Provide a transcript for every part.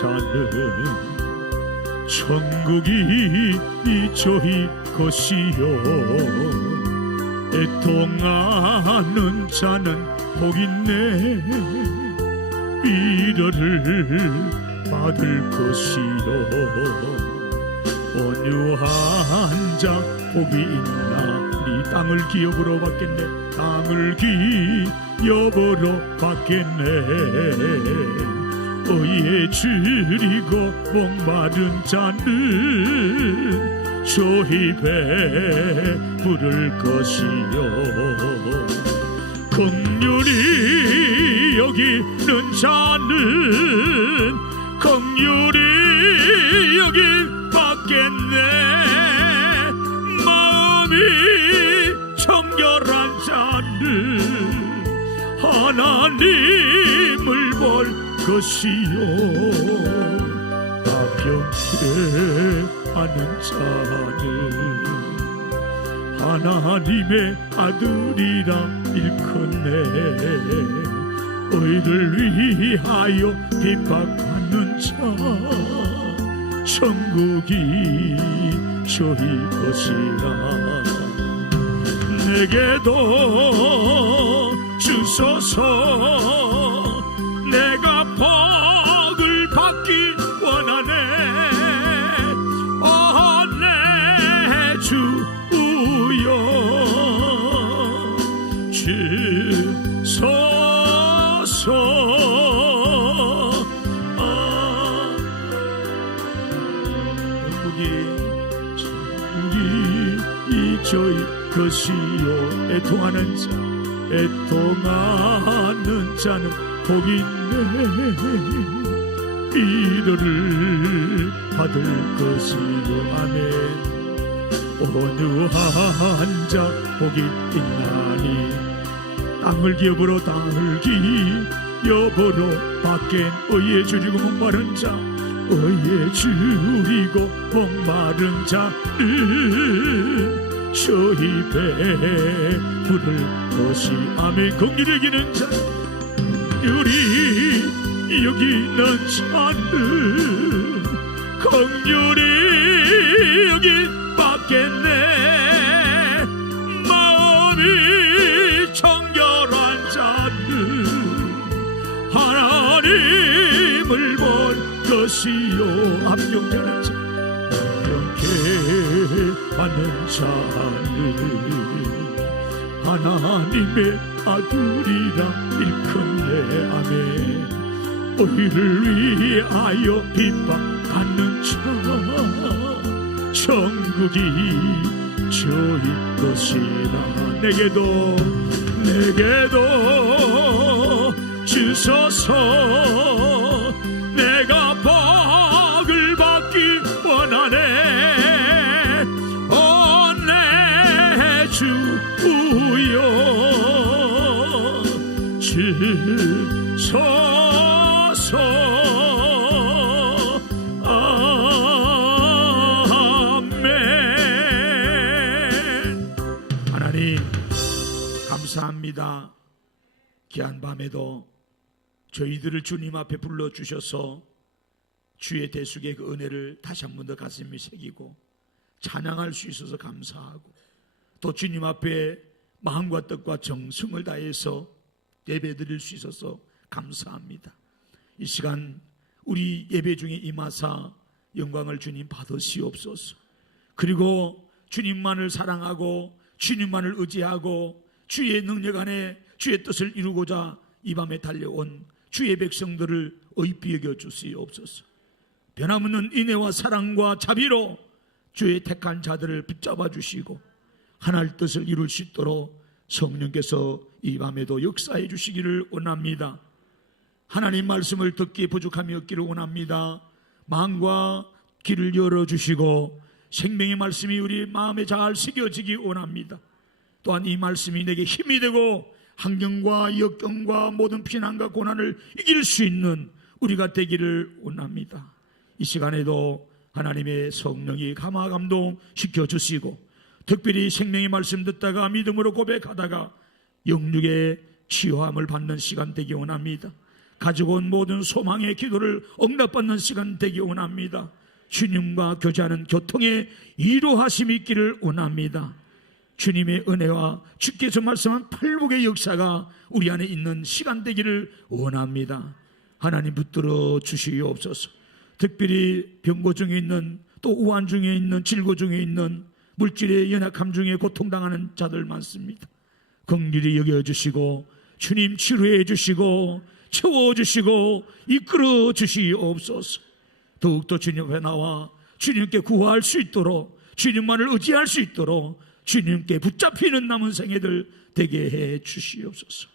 자는 천국이 저희 것이요 애통하는 자는 복있네 위로를 받을 것이요 온유한 자 복이 있나 이 땅을 기업으로 받겠네 땅을 기업으로 받겠네 의에 줄이고 목마른 자는 저희 배부를 것이요 긍휼히 여기는 자는 긍휼히 여기 받겠네 마음이 정결한 자는 하나님을 볼 것이요 가평케하는 자는 하나님의 아들이라 일컫네 의를 위하여 핍박하는 자 천국이 저희 것이라 내게도 주소서 내가 복을 받기 원하네 내 주여 주소서 천국이 저희 것이요 애통하는 자는 복이 있네 위로를 받을 것이요 아멘 온유한 자 복이 있나니 땅을 기업으로 받겐 의에 줄이고 목마른 자 의에 줄이고 목마른 자는 저희 배부를 것이 아멘 긍휼히 여기는 자 긍휼히 여기는 자는 긍휼히 여기 받겠네 마음이 정결한 자는 하나님을 볼 것이요 합병하는 자 합병케하는 자는 하나님의 아들이라 일컫네 아멘 의를 위하여 핍박받는 자 천국이 저희 것이라 내게도 주소서 내가 복을 받기 원하네 내 주여 주소서 아멘 하나님 감사합니다 귀한 밤에도 저희들을 주님 앞에 불러주셔서 주의 대속의 그 은혜를 다시 한 번 더 가슴에 새기고 찬양할 수 있어서 감사하고 또 주님 앞에 마음과 뜻과 정성을 다해서 예배드릴 수 있어서 감사합니다. 이 시간 우리 예배 중에 임하사 영광을 주님 받으시옵소서. 그리고 주님만을 사랑하고 주님만을 의지하고 주의 능력 안에 주의 뜻을 이루고자 이 밤에 달려온 주의 백성들을 의롭게 여겨 주시옵소서. 변함없는 인애와 사랑과 자비로 주의 택한 자들을 붙잡아 주시고 하나님 뜻을 이룰 수 있도록 성령께서 이 밤에도 역사해 주시기를 원합니다. 하나님 말씀을 듣기에 부족함이 없기를 원합니다. 마음과 귀를 열어주시고 생명의 말씀이 우리 마음에 잘 새겨지기 원합니다. 또한 이 말씀이 내게 힘이 되고 환경과 역경과 모든 피난과 고난을 이길 수 있는 우리가 되기를 원합니다. 이 시간에도 하나님의 성령이 감화 감동시켜 주시고 특별히 생명의 말씀 듣다가 믿음으로 고백하다가 영육의 치유함을 받는 시간 되기 원합니다. 가지고 온 모든 소망의 기도를 응답받는 시간 되기 원합니다. 주님과 교제하는 교통의 이루하심이 있기를 원합니다. 주님의 은혜와 주께서 말씀한 팔복의 역사가 우리 안에 있는 시간 되기를 원합니다. 하나님 붙들어 주시옵소서. 특별히 병고 중에 있는, 또 우한 중에 있는, 질고 중에 있는, 물질의 연약함 중에 고통당하는 자들 많습니다. 긍휼히 여겨주시고 주님 치료해 주시고 채워주시고 이끌어 주시옵소서. 더욱더 주님 앞에 나와 주님께 구할 수 있도록, 주님만을 의지할 수 있도록 주님께 붙잡히는 남은 생애들 되게 해 주시옵소서.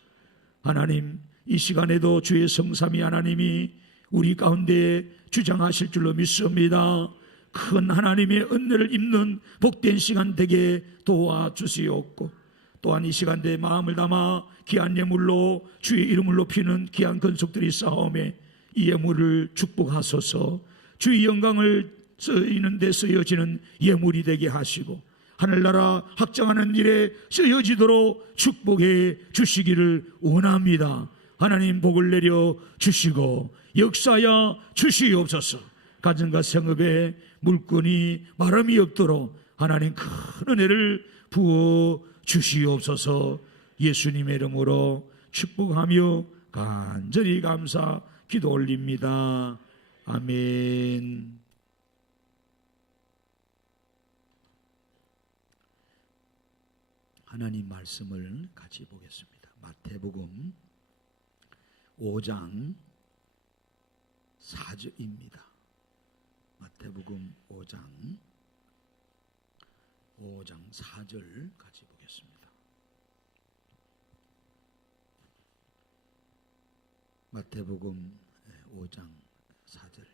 하나님, 이 시간에도 주의 성삼위 하나님이 우리 가운데 주장하실 줄로 믿습니다. 큰 하나님의 은혜를 입는 복된 시간 되게 도와주시옵고, 또한 이 시간대에 마음을 담아 귀한 예물로 주의 이름을 높이는 귀한 건속들이 싸움에 이 예물을 축복하소서. 주의 영광을 쓰이는 데 쓰여지는 예물이 되게 하시고 하늘나라 확장하는 일에 쓰여지도록 축복해 주시기를 원합니다. 하나님 복을 내려 주시고 역사야 주시옵소서. 가정과 생업에 물건이 마름이 없도록 하나님 큰 은혜를 부어 주시옵소서. 예수님의 이름으로 축복하며 간절히 감사 기도 올립니다. 아멘. 하나님 말씀을 같이 보겠습니다. 마태복음 5장 4절입니다. 마태복음 5장 4절 같이 보겠습니다. 마태복음 5장 4절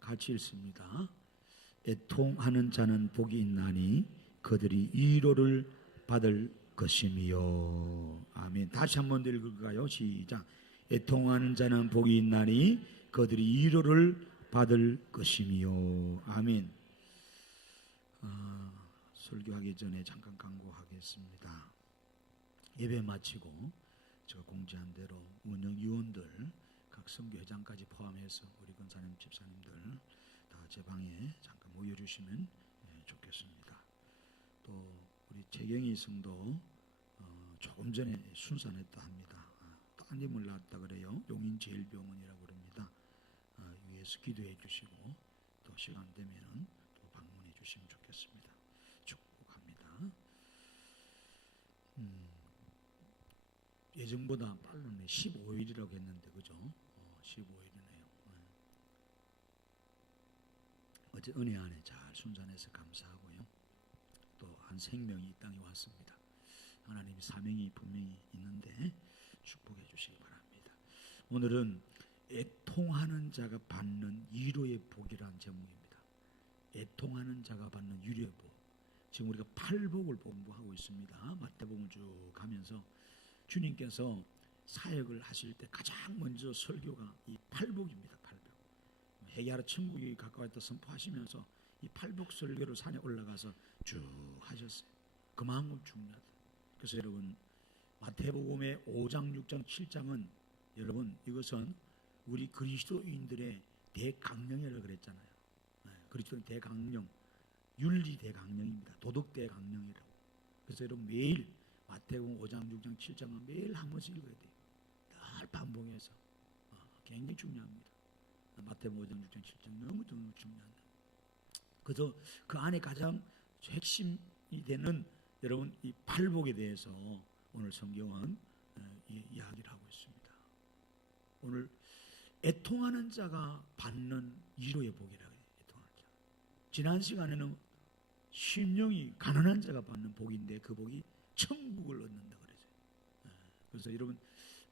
같이 읽습니다. 애통하는 자는 복이 있나니 그들이 위로를 받을 것이며. 아멘. 다시 한번 읽을까요? 시작. 애통하는 자는 복이 있나니 그들이 위로를 받을 것이며. 아멘. 설교하기 전에 잠깐 광고하겠습니다. 예배 마치고 제가 공지한 대로 운영위원들, 각 선교회장까지 포함해서 우리 권사님, 집사님들 다 제 방에 잠깐 모여주시면 좋겠습니다. 또 우리 최경희 성도 조금 전에 순산했다 합니다. 따님을 낳았다 그래요. 용인제일병원이라고 그럽니다. 위에서 기도해 주시고 또 시간 되면 또 방문해 주시면 좋겠습니다. 축복합니다. 예정보다 빠르네. 15일이라고 했는데 그죠? 15일이네요. 어제 은혜 안에 잘 순산해서 감사하고요. 또 한 생명이 이 땅에 왔습니다. 하나님의 사명이 분명히 있는데 축복해 주시기 바랍니다. 오늘은 애통하는 자가 받는 위로의 복이라는 제목입니다. 애통하는 자가 받는 위로의 복. 지금 우리가 팔복을 공부하고 있습니다. 마태복음 쭉 가면서 주님께서 사역을 하실 때 가장 먼저 설교가 이 팔복입니다. 팔복. 회개하러 천국이 가까웠다 선포하시면서 이 팔복 설교를 산에 올라가서 쭉 하셨어요. 그만큼 중요하다. 그래서 여러분 마태복음의 5장, 6장, 7장은 여러분 이것은 우리 그리스도인들의 대강령이라고 그랬잖아요. 그리스도인 대강령, 윤리 대강령입니다. 도덕 대강령이라고. 그래서 여러분 매일 마태복음 5장, 6장, 7장은 매일 한 번씩 읽어야 돼요. 늘 반복해서. 굉장히 중요합니다. 마태복음 5장, 6장, 7장 너무 중요합니다. 그래서 그 안에 가장 핵심이 되는 여러분 이 팔복에 대해서 오늘 성경은 이야기를 하고 있습니다. 오늘 애통하는 자가 받는 위로의 복이라고 해요. 애통하는 자. 지난 시간에는 심령이 가난한 자가 받는 복인데 그 복이 천국을 얻는다 그러죠. 그래서 여러분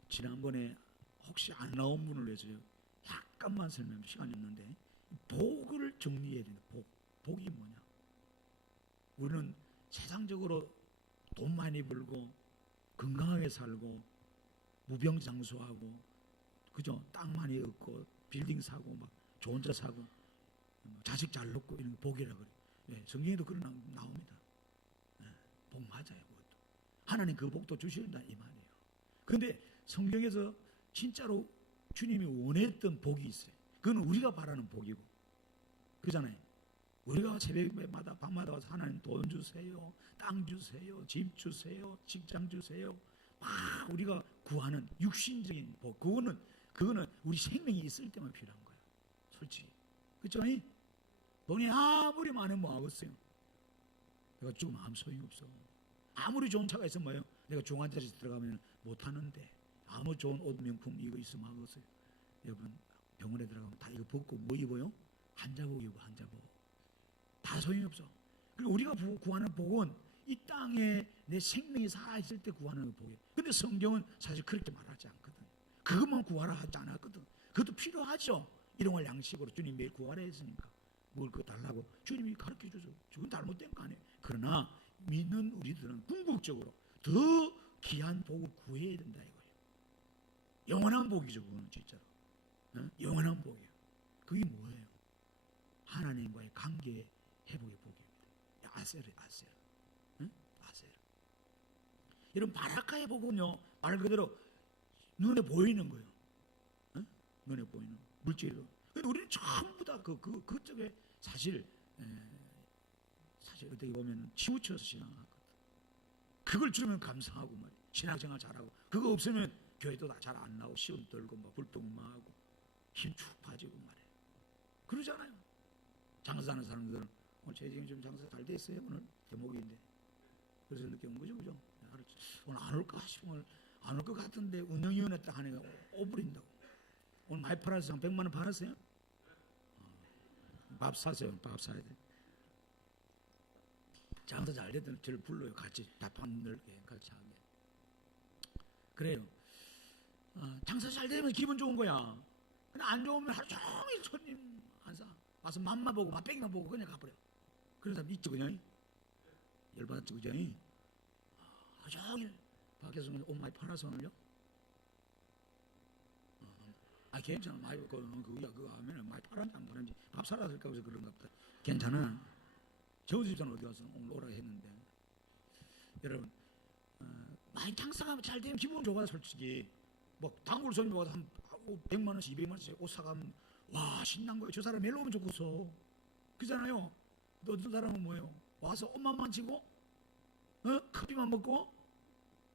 지난번에 혹시 안 나온 분을 위해서 약간만 설명, 시간이 없는데 복을 정리해야 된다. 복이 뭐냐? 우리는 세상적으로 돈 많이 벌고 건강하게 살고 무병장수하고 그죠? 땅 많이 얻고 빌딩 사고 막 좋은 차 사고 자식 잘 낳고 이런 게 복이라고 그래요. 성경에도 그런 나옵니다. 복 맞아요. 그것도. 하나님 그 복도 주신다 이 말이에요. 그런데 성경에서 진짜로 주님이 원했던 복이 있어요. 그건 우리가 바라는 복이고, 그잖아요. 우리가 새벽마다 밤마다 와서 하나님 돈 주세요, 땅 주세요, 집 주세요, 직장 주세요, 막 우리가 구하는 육신적인 복, 그거는 우리 생명이 있을 때만 필요한 거예요. 솔직히. 그렇죠? 돈이 아무리 많으면 뭐 하겠어요? 내가 죽으면 아무 소용이 없어. 아무리 좋은 차가 있으면 뭐예요? 내가 중환자실에 들어가면 못 하는데, 아무 좋은 옷 명품 이거 있으면 하겠어요? 여러분, 병원에 들어가면 다 이거 벗고 뭐 입어요? 환자복 입어, 환자복. 다 소용이 없어. 그리고 우리가 구하는 복은 이 땅에 내 생명이 살아있을 때 구하는 복이에요. 근데 성경은 사실 그렇게 말하지 않거든. 그것만 구하라 하지 않았거든. 그것도 필요하죠. 일용할 양식으로 주님 매일 구하라 했으니까 뭘 그거 달라고 주님이 가르쳐 주죠. 그건 잘못된 거 아니에요. 그러나 믿는 우리들은 궁극적으로 더 귀한 복을 구해야 된다 이거예요. 영원한 복이죠. 그거는 진짜로. 영원한 복이에요. 그게 뭐예요? 하나님과의 관계 회복의 복입니다. 아세르. 아세르. 이런 바라카의 복은요, 말 그대로 눈에 보이는 거예요. 눈에 보이는 물질로. 근데 우리는 전부 다 그쪽에 사실 어떻게 보면 치우쳐서 신앙하거든. 그걸 주면 감사하고 말이야. 신앙생활 잘하고. 그거 없으면 교회도 다 잘 안 나오고 시험 떨고 막 불평만 힘 축 빠지고 말이야. 그러잖아요. 장사하는 사람들은 오늘 재정이 좀 장사 잘 됐어요. 오늘 대목인데. 그래서 늦게 온 거죠, 그죠? 오늘 안 올까 싶으면 안 올 것 같은데 운영위원회 딱 하니까 오버린다고. 오늘 많이 팔았어요? 100만 원 팔았어요? 밥 사세요. 밥 사야 돼. 장사 잘 됐더니 저를 불러요. 같이 답판 넓게 같이 하게. 그래요. 장사 잘 되면 기분 좋은 거야. 근데 안 좋으면 하루 종일 손님 안 사. 와서 맘만 보고 맛배기만 보고 그냥 가버려. 그런 사람 있죠, 그냥? 열받았죠, 그냥? 하루 종일 밖에서 옷 많이 팔아서 오늘요? 괜찮아. 많이 그거 하면 많이 팔았는지 안 팔았는지 밥 사라 될까 해서 그런가 보다. 괜찮아. 저 집사는 어디 가서 오늘 오라 했는데. 여러분, 많이 장사가 잘 되면 기분 좋아, 솔직히. 뭐 단골 손님 와서 한 100만 원씩 200만 원씩 옷 사가면 와 신난 거예요. 저 사람 일로 오면 좋겠어. 그잖아요. 또 어떤 사람은 뭐예요? 와서 옷만 만지고 커피만 먹고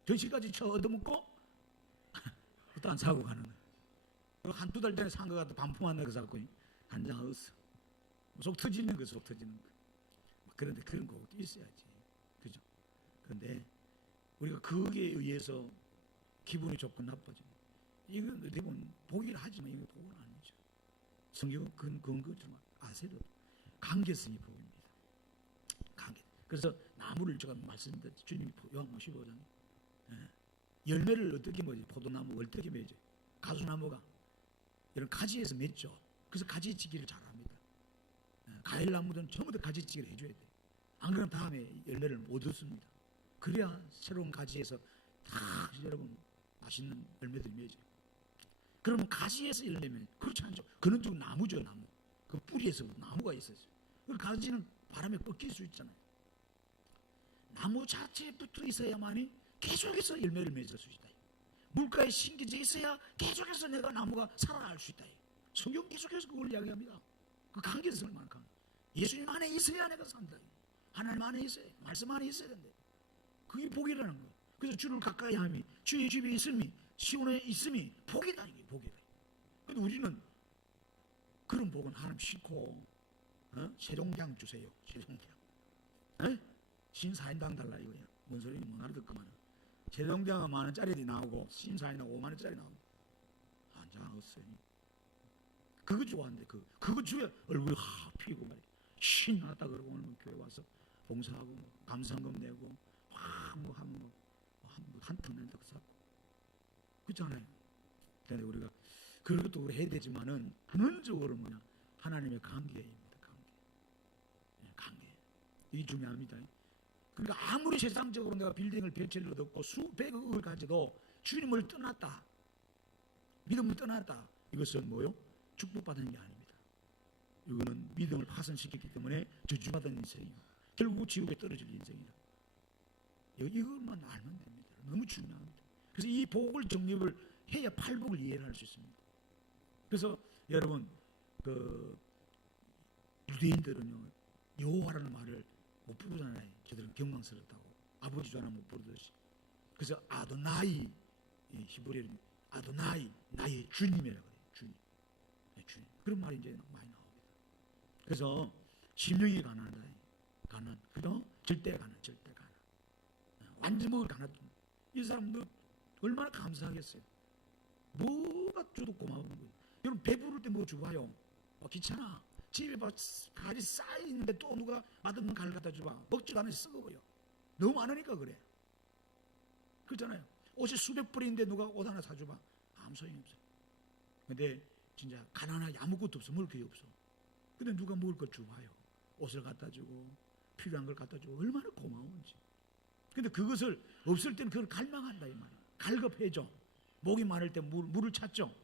전시까지 얻어먹고 또 안 사고 가는 거예요. 한두 달 전에 산 거 같아 반품 하나 그 사고 한 장 얻었어. 속 터지는 거, 속 터지는 거. 그런데 그런 것도 있어야지. 그죠? 그런데 우리가 거기에 의해서 기분이 좋고 나빠져. 이건 어떻게 보면 복이라 하지만 이건 복은 아니죠. 성경은 그런 것처럼 아세요. 관계성이 복입니다. 관계. 그래서 나무를 제가 말씀드렸죠. 주님이 요한복음 15장 열매를 어떻게 맺지? 포도나무 어떻게 맺죠? 가수나무가 이런 가지에서 맺죠. 그래서 가지치기를 잘합니다. 과일나무들은 전부 다 가지치기를 해줘야 돼. 안 그러면 다음에 열매를 못 얻습니다. 그래야 새로운 가지에서 다 여러분 맛있는 열매들이 맺어요. 그러면 가지에서 열매면 그렇지 않죠. 그는 좀 나무죠, 나무. 그 뿌리에서 나무가 있어요. 그 가지는 바람에 꺾일 수 있잖아요. 나무 자체에 붙어 있어야만이 계속해서 열매를 맺을 수 있다. 물가에 심겨져 있어야 계속해서 내가 나무가 살아날 수 있다. 성경 계속해서 그걸 이야기합니다. 그 관계성을 말하는 예수님 안에 있어야 내가 산다. 하나님 안에 있어야, 말씀 안에 있어야 된다. 그게 복이라는 거예요. 그래서 주를 가까이 함이, 주의 집에 있음이, 시온에 있음이 복이다. 이게 복이다. 근데 우리는 그런 복은 하나님 싫고, 세종대왕 주세요. 세종대왕. 신사인당 달라 이거야. 뭔 소리니? 못 알아듣구만. 세종대왕은 10,000원짜리 나오고 신사인당 50,000원짜리 나오고 한장 없어요. 그거 좋아하는데 그거 주에 얼굴이 확 피고 말이야. 신났다 그러고 오늘 교회 와서 봉사하고 뭐 감사금 내고 뭐 하면 한턱 낸다고 사고 그렇잖아요. 근데 우리가 그것도 우리 해야 되지만은 근원적으로 뭐냐 하나님의 관계입니다. 관계. 이게 중요합니다. 그러니까 아무리 세상적으로 내가 빌딩을 벤처를 얻고 수백억을 가져도 주님을 떠났다, 믿음을 떠났다. 이것은 뭐요? 축복받은 게 아닙니다. 이거는 믿음을 파손시켰기 때문에 저주받은 인생이에요. 결국 지옥에 떨어질 인생이다. 이것만 알면 됩니다. 너무 중요합니다. 그래서 이 복을 정립을 해야 팔복을 이해를 할 수 있습니다. 그래서 여러분 그 유대인들은요 여호와라는 말을 못 부르잖아요. 저들은 경망스럽다고 아버지 전화 못 부르듯이. 그래서 아도나이, 히브리어는 아도나이, 나의 주님이라고 해요. 주님, 주님. 그런 말이 이제 많이 나옵니다. 그래서 심령이 가난하다. 가난, 그죠? 절대 가난, 절대 가난. 완전 먹을 가난. 이 사람들 얼마나 감사하겠어요. 뭐가 줘도 고마운 거예요. 여러분 배부를 때 뭐 줘봐요. 귀찮아. 집에 가지 쌓이는데 또 누가 맛없는 가를 갖다 줘봐. 먹지도 않아서 썩어버려. 너무 많으니까 그래. 그렇잖아요. 옷이 수백 벌인데 누가 옷 하나 사줘봐. 아무 소용이 없어. 근데 진짜 가난하게 아무것도 없어. 먹을 게 없어. 근데 누가 먹을 걸 줘봐요. 옷을 갖다 주고 필요한 걸 갖다 주고 얼마나 고마운지. 근데 그것을 없을 때는 그걸 갈망한다 이 말이에요. 갈급해져. 목이 마를 때 물을 찾죠.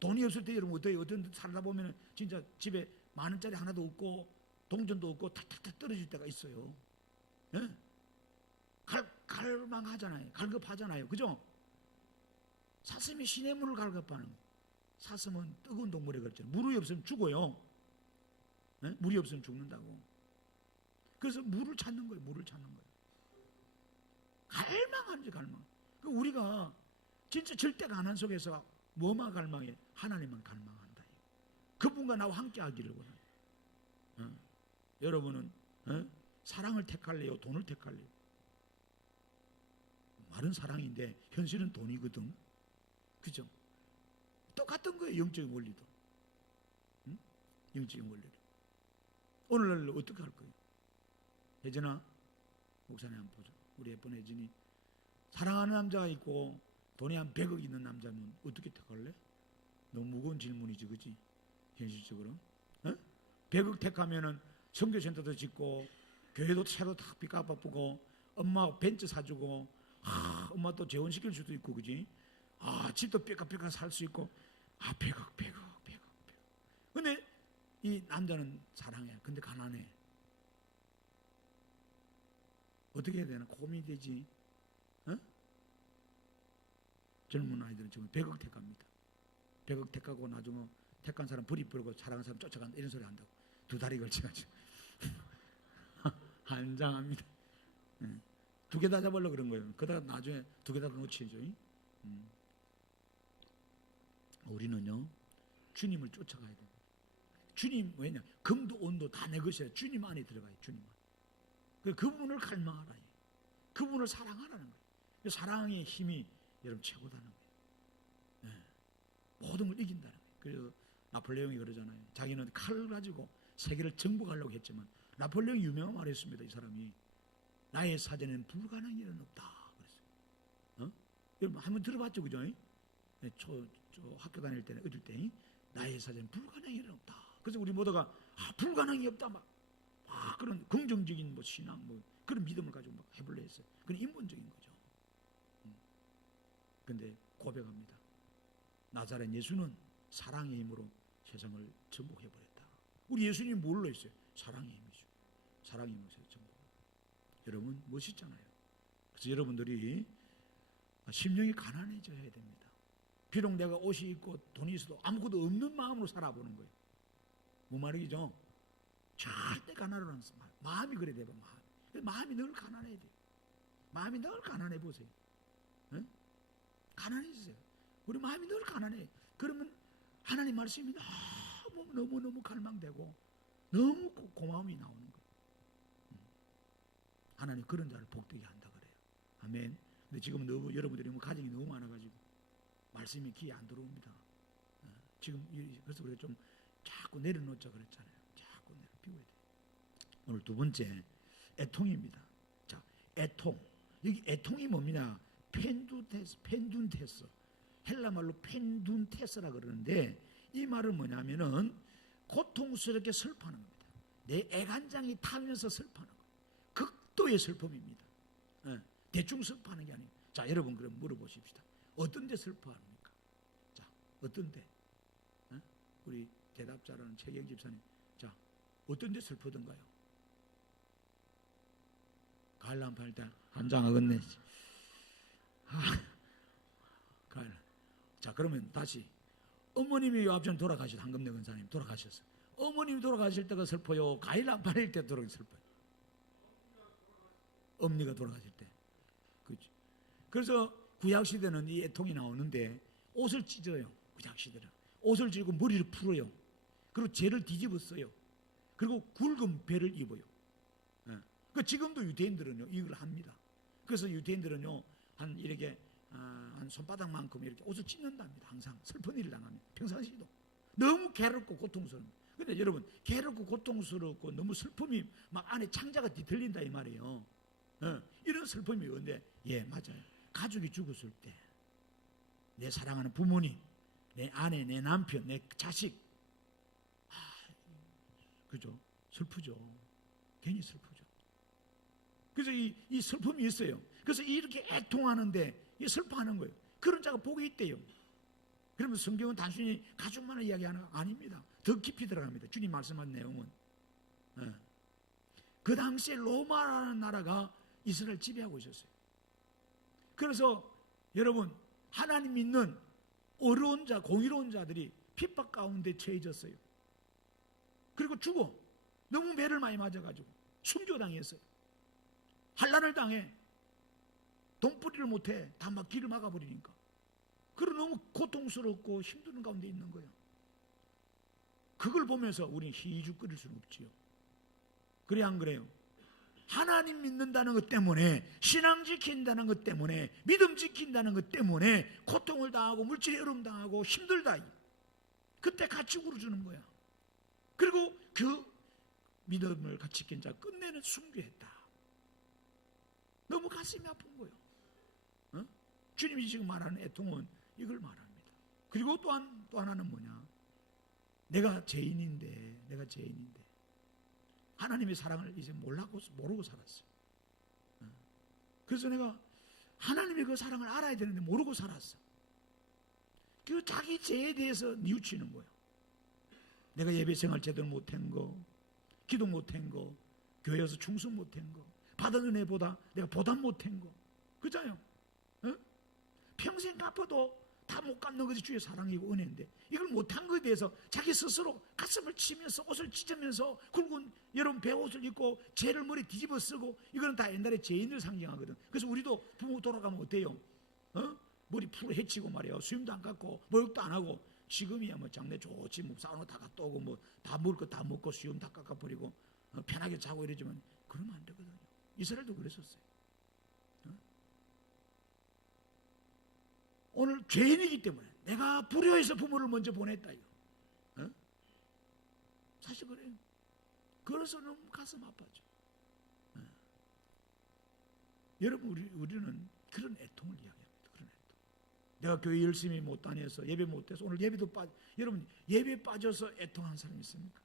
돈이 없을 때 여러분 어때요? 어떤 데 살다 보면 진짜 집에 만 원짜리 하나도 없고 동전도 없고 탁탁탁 떨어질 때가 있어요. 예? 갈망하잖아요. 갈급하잖아요. 그죠? 사슴이 시냇물을 갈급하는 거예요. 사슴은 뜨거운 동물에 그렇죠. 물이 없으면 죽어요. 예? 물이 없으면 죽는다고. 그래서 물을 찾는 거예요. 물을 찾는 거예요. 갈망하는지 갈망. 우리가 진짜 절대 가난 속에서 뭐만 갈망해? 하나님만 갈망한다. 그분과 나와 함께 하기를 원해요. 여러분은 사랑을 택할래요? 돈을 택할래요? 말은 사랑인데 현실은 돈이거든. 그죠? 똑같은 거예요. 영적인 원리도. 영적인 원리도. 오늘날 어떻게 할 거예요? 혜진아 목사님 한번 보자. 우리 예쁜 혜진이 사랑하는 남자가 있고 돈이 한 100억 있는 남자면 어떻게 택할래? 너무 무거운 질문이지, 그치? 현실적으로. 100억 택하면은 선교센터도 짓고, 교회도 새로 다 빚갚아보고, 엄마 벤츠 사주고, 엄마 또 재혼시킬 수도 있고, 그지? 집도 삐까삐까 살 수 있고, 100억. 근데 이 남자는 사랑해. 근데 가난해. 어떻게 해야 되나? 고민이 되지. 젊은 아이들은 지금 100억 택합니다. 100억 택하고 나중에 택한 사람 불이 부르고 사랑하는 사람 쫓아간다 이런 소리 한다고. 두 다리 걸쳐가지고 한장합니다. 2개 다 잡으려고 그런 거예요. 그러다가 나중에 2개 다 놓치죠. 우리는요 주님을 쫓아가야 돼요. 주님 왜냐? 금도 온도 다 내 것이라 주님 안에 들어가요. 주님 안에. 그분을 갈망하라. 그분을 사랑하라는 거예요. 사랑의 힘이 여러분 최고다는 거예요. 모든 걸 이긴다는 거예요. 그래서 나폴레옹이 그러잖아요. 자기는 칼을 가지고 세계를 정복하려고 했지만 나폴레옹이 유명한 말을 했습니다. 이 사람이 나의 사전에는 불가능한 일은 없다 그랬어요. 여러분 한번 들어봤죠, 그죠? 학교 다닐 때는 어릴 때 나의 사전에는 불가능한 일은 없다. 그래서 우리 모두가 불가능이 없다 막 그런 긍정적인 신앙 그런 믿음을 가지고 막 해보려 했어요. 그건 인본적인 거죠. 근데 고백합니다. 나사렛 예수는 사랑의 힘으로 세상을 정복해버렸다. 우리 예수님이 뭘로 했어요? 사랑의 힘이죠. 사랑의 힘으로 세상을 정복. 여러분 멋있잖아요. 그래서 여러분들이 심령이 가난해져야 됩니다. 비록 내가 옷이 있고 돈이 있어도 아무것도 없는 마음으로 살아보는 거예요. 뭐 말이죠? 절대 가난하지 않습니다. 마음이 그래 돼요. 마음이 늘 가난해야 돼요. 마음이 늘 가난해 보세요. 가난해지세요. 우리 마음이 늘 가난해. 그러면 하나님 말씀이 너무 갈망되고 너무 고마움이 나오는 거예요. 하나님 그런 자를 복되게 한다 그래요. 아멘. 근데 지금 너무 여러분들이 가정이 너무 많아가지고 말씀이 귀에 안 들어옵니다. 지금 그래서 우리가 좀 자꾸 내려놓자 그랬잖아요. 자꾸 비워야 돼요. 오늘 두 번째 애통입니다. 자, 애통. 여기 애통이 뭡니냐? 펜둔테스. 헬라 말로 펜둔테스라 그러는데 이 말은 뭐냐면은 고통스럽게 슬퍼하는 겁니다. 내 애간장이 타면서 슬퍼하는 거예요. 극도의 슬픔입니다. 대충 슬퍼하는 게 아니에요. 자, 여러분 그럼 물어보십시다. 어떤 데 슬퍼합니까? 자, 어떤 데? 우리 대답자라는 최경 집사님. 자, 어떤 데 슬프던가요? 갈람 팔 때 한장하겠네. 자, 그러면 다시 어머님이 요압전 돌아가실 한금대 권사님 돌아가셨어요. 어머님이 돌아가실 때가 슬퍼요, 가일 안 팔릴 때 돌아가실 슬퍼요? 엄니가 돌아가실 때. 그렇지. 그래서 구약 시대는 이 애통이 나오는데 옷을 찢어요. 구약 시대는 옷을 찢고 머리를 풀어요. 그리고 죄를 뒤집어 써요. 그리고 굵은 배를 입어요. 그 지금도 유대인들은요 이걸 합니다. 그래서 유대인들은요 한 이렇게 한 손바닥만큼 이렇게 옷을 찢는답니다. 항상 슬픈 일을 당합니다. 평상시도 너무 괴롭고 고통스럽습니다. 근데 여러분, 괴롭고 고통스럽고 너무 슬픔이 막 안에 창자가 뒤틀린다 이 말이에요. 이런 슬픔이 뭔데? 예, 맞아요. 가족이 죽었을 때 내 사랑하는 부모님, 내 아내, 내 남편, 내 자식, 그죠? 슬프죠. 괜히 슬프죠. 그래서 이 슬픔이 있어요. 그래서 이렇게 애통하는데 슬퍼하는 거예요. 그런 자가 복이 있대요. 그러면 성경은 단순히 가족만을 이야기하는 거 아닙니다. 더 깊이 들어갑니다. 주님 말씀한 내용은. 그 당시에 로마라는 나라가 이스라엘 지배하고 있었어요. 그래서 여러분, 하나님 믿는 어려운 자, 공의로운 자들이 핍박 가운데 처해졌어요. 그리고 죽어. 너무 매를 많이 맞아가지고 순교당했어요. 환난을 당해. 돈벌이를 못해. 다 막 길을 막아버리니까. 그리고 너무 고통스럽고 힘든 가운데 있는 거예요. 그걸 보면서 우리는 희죽거릴 수는 없지요. 그래 안 그래요? 하나님 믿는다는 것 때문에, 신앙 지킨다는 것 때문에, 믿음 지킨다는 것 때문에 고통을 당하고 물질의 어려움 당하고 힘들다. 그때 같이 울어주는 거야. 그리고 그 믿음을 같이 지킨 자 끝내는 순교했다. 너무 가슴이 아픈 거예요. 주님이 지금 말하는 애통은 이걸 말합니다. 그리고 또 하나는 뭐냐? 내가 죄인인데 하나님의 사랑을 이제 모르고 살았어요. 그래서 내가 하나님의 그 사랑을 알아야 되는데 모르고 살았어. 그 자기 죄에 대해서 뉘우치는 거예요. 내가 예배 생활 제대로 못한 거, 기도 못한 거, 교회에서 충성 못한 거, 받은 은혜보다 내가 보답 못한 거, 그잖아요. 평생 갚아도 다 못 갚는 것이 주의 사랑이고 은혜인데, 이걸 못한 것에 대해서 자기 스스로 가슴을 치면서 옷을 찢으면서 굵은 여러분 배옷을 입고 죄를 머리 뒤집어 쓰고, 이거는 다 옛날에 죄인을 상징하거든. 그래서 우리도 부모 돌아가면 어때요? 머리 풀어 헤치고 말이에요. 수염도 안 깎고 목욕도 안 하고, 지금이야 뭐 장래 좋지, 뭐 사우나 다 갔다 오고 뭐 다 먹을 거 다 먹고 수염 다 깎아버리고 편하게 자고 이러지만 그러면 안 되거든요. 이스라엘도 그랬었어요. 오늘 죄인이기 때문에 내가 불효해서 부모를 먼저 보냈다 이거. 사실 그래요. 그래서 너무 가슴 아파죠. 여러분, 우리는 그런 애통을 이야기합니다. 그런 애통. 내가 교회 열심히 못 다녀서 예배 못 해서 오늘 예배도 여러분 예배 빠져서 애통한 사람 있습니까?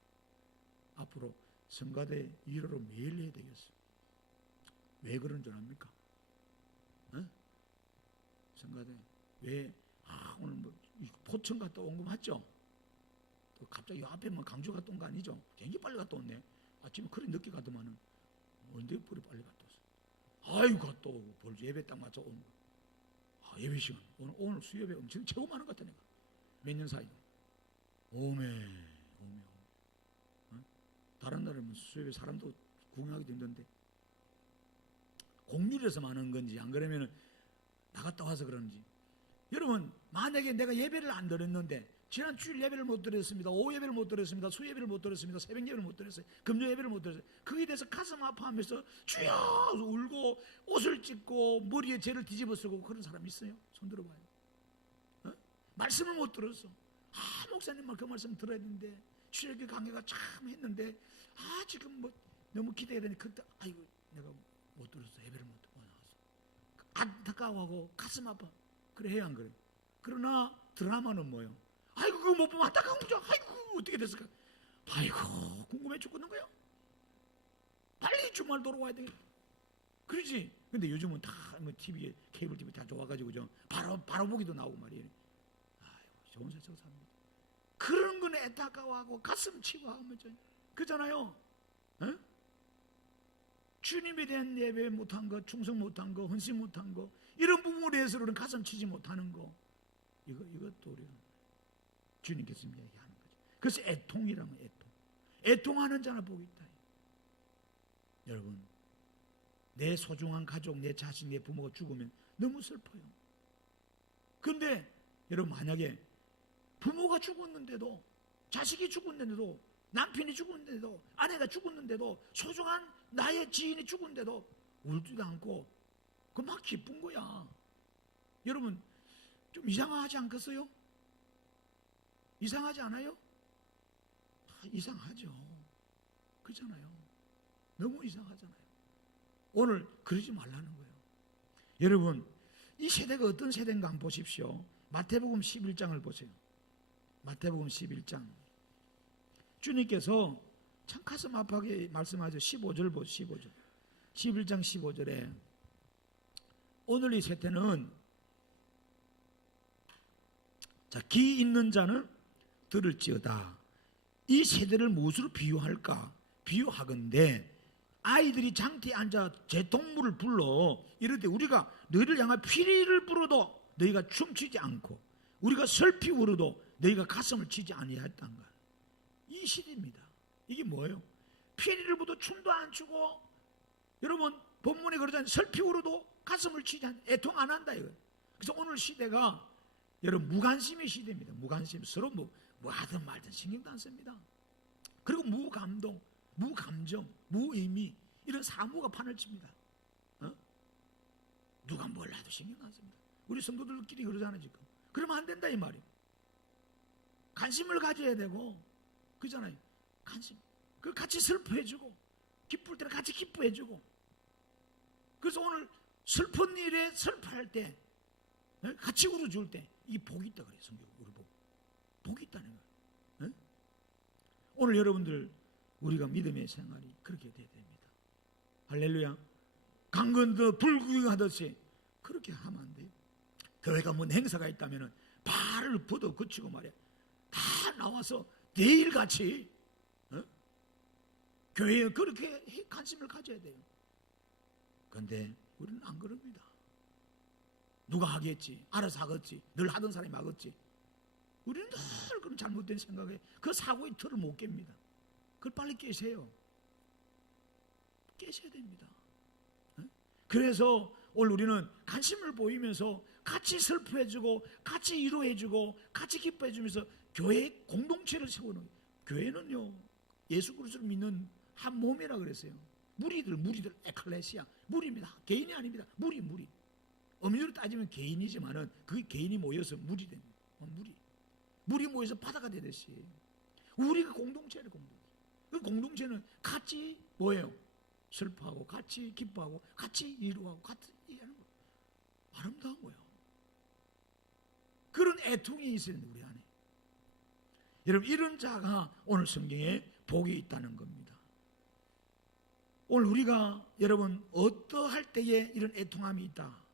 앞으로 성가대 1호로 매일 해야 되겠어요. 왜 그런 줄 압니까? 성가대 왜 오늘 뭐 포천 갔다 온 거 맞죠? 또 갑자기 앞에 뭐 강주 갔다 온 거 아니죠? 굉장히 빨리 갔다 왔네. 아침에 그리 늦게 가더만은 언제 그리 빨리 갔다 왔어? 아이고, 갔다 오고 벌써 예배 딱 맞춰 온 거. 예배 시간 오늘 수예배 엄청 최고 많은 것 같다니까. 몇 년 사이. 오메. 다른 나라는 수예배 사람도 구경하기도 힘든데 공률에서 많은 건지 안 그러면은 나갔다 와서 그런지. 여러분, 만약에 내가 예배를 안 드렸는데, 지난 주일 예배를 못 드렸습니다, 오후 예배를 못 드렸습니다, 수 예배를 못 드렸습니다, 새벽 예배를 못 드렸어요, 금요 예배를 못 드렸어요, 그에 대해서 가슴 아파하면서 주여 울고 옷을 찢고 머리에 죄를 뒤집어 쓰고 그런 사람 있어요? 손 들어봐요. 말씀을 못 들었어. 목사님 그 말씀 들어야 되는데 출애굽 강해가 참 했는데 지금 뭐 너무 기대가 되니 그때 아이고 내가 못 들었어, 예배를 못 나왔어. 안타까워하고 가슴 아파. 그래 해야 안 그래? 그러나 드라마는 뭐예요? 아이고 그거 못 보면 안타까운 거죠. 아이고 어떻게 됐을까? 아이고 궁금해 죽겠는 거예요. 빨리 주말 돌아와야 되겠다. 그러지. 근데 요즘은 다 뭐 TV에 케이블 TV 다 좋아가지고 바로 보기도 나오고 말이에요. 아이고 좋은 세상 삽니다. 그런 거는 안타까워하고 가슴 치고 하면 그잖아요. 주님에 대한 예배 못한 거, 충성 못한 거, 헌신 못한 거, 이런 부분에 대해서 우리는 가슴 치지 못하는 거, 이것도 우리는 주님께서 얘기하는 거죠. 그래서 애통이라면 애통. 애통하는 자는 복이 있다. 여러분, 내 소중한 가족, 내 자식, 내 부모가 죽으면 너무 슬퍼요. 그런데 여러분, 만약에 부모가 죽었는데도, 자식이 죽었는데도, 남편이 죽었는데도, 아내가 죽었는데도, 소중한 나의 지인이 죽었는데도 울지도 않고 그 막 기쁜 거야. 여러분, 좀 이상하지 않겠어요? 이상하지 않아요? 이상하죠. 그렇잖아요. 너무 이상하잖아요. 오늘 그러지 말라는 거예요. 여러분, 이 세대가 어떤 세대인가 한번 보십시오. 마태복음 11장을 보세요. 마태복음 11장. 주님께서 참 가슴 아프게 말씀하죠. 15절 보세요. 15절. 11장 15절에 오늘 이 세대는, 자, 귀 있는 자는 들을지어다. 이 세대를 무엇으로 비유할까? 비유하건대 아이들이 장터에 앉아 제통물을 불러 이럴 때 우리가 너희를 향하여 피리를 불어도 너희가 춤추지 않고 우리가 슬피 울어도 너희가 가슴을 치지 아니하였단 걸. 이 시대입니다. 이게 뭐예요? 피리를 불어도 춤도 안 추고, 여러분 본문에 그러잖아요. 슬피 울어도 가슴을 치지 않, 애통 안 한다 이거. 그래서 오늘 시대가 여러분 무관심의 시대입니다. 무관심. 서로 뭐 하든 말든 신경도 안 씁니다. 그리고 무감동, 무감정, 무의미, 이런 사무가 판을 칩니다. 누가 뭘 해도 신경 안 씁니다. 우리 성도들끼리 그러잖아요 지금. 그러면 안 된다 이 말이에요. 관심을 가져야 되고, 그잖아요. 관심. 그 같이 슬퍼해주고, 기쁠 때는 같이 기뻐해주고. 그래서 오늘 슬픈 일에 슬퍼할 때, 같이 울어줄 때, 이게 복이 있다 그래요. 성경 우리 복이 있다는 거예요. 오늘 여러분들 우리가 믿음의 생활이 그렇게 돼야 됩니다. 할렐루야. 강건더 불구경하듯이 그렇게 하면 안 돼요. 교회가 뭔 행사가 있다면 발을 걷어 거치고 말이야, 다 나와서 내일같이 교회에 그렇게 관심을 가져야 돼요. 그런데 우리는 안 그럽니다. 누가 하겠지, 알아서 하겠지, 늘 하던 사람이 하겠지. 우리는 늘 그런 잘못된 생각에 그 사고의 틀을 못 깹니다. 그걸 빨리 깨세요. 깨셔야 됩니다. 그래서 오늘 우리는 관심을 보이면서 같이 슬퍼해주고, 같이 위로해주고, 같이 기뻐해주면서 교회 공동체를 세우는 거예요. 교회는요, 예수 그리스도를 믿는 한 몸이라 그랬어요. 무리들, 에클레시아, 무리입니다. 개인이 아닙니다. 무리. 엄밀히 따지면 개인이지만은 그 개인이 모여서 무리 됩니다. 무리 모여서 바다가 되듯이 우리가 공동체를 그 공동체는 같이 뭐예요? 슬퍼하고 같이 기뻐하고 같이 위로하고 같이 하는 거. 아름다운 거예요. 그런 애통이 있어야 됩니다, 우리 안에. 여러분, 이런 자가 오늘 성경에 복이 있다는 겁니다. 오늘 우리가 여러분 어떠할 때에 이런 애통함이 있다.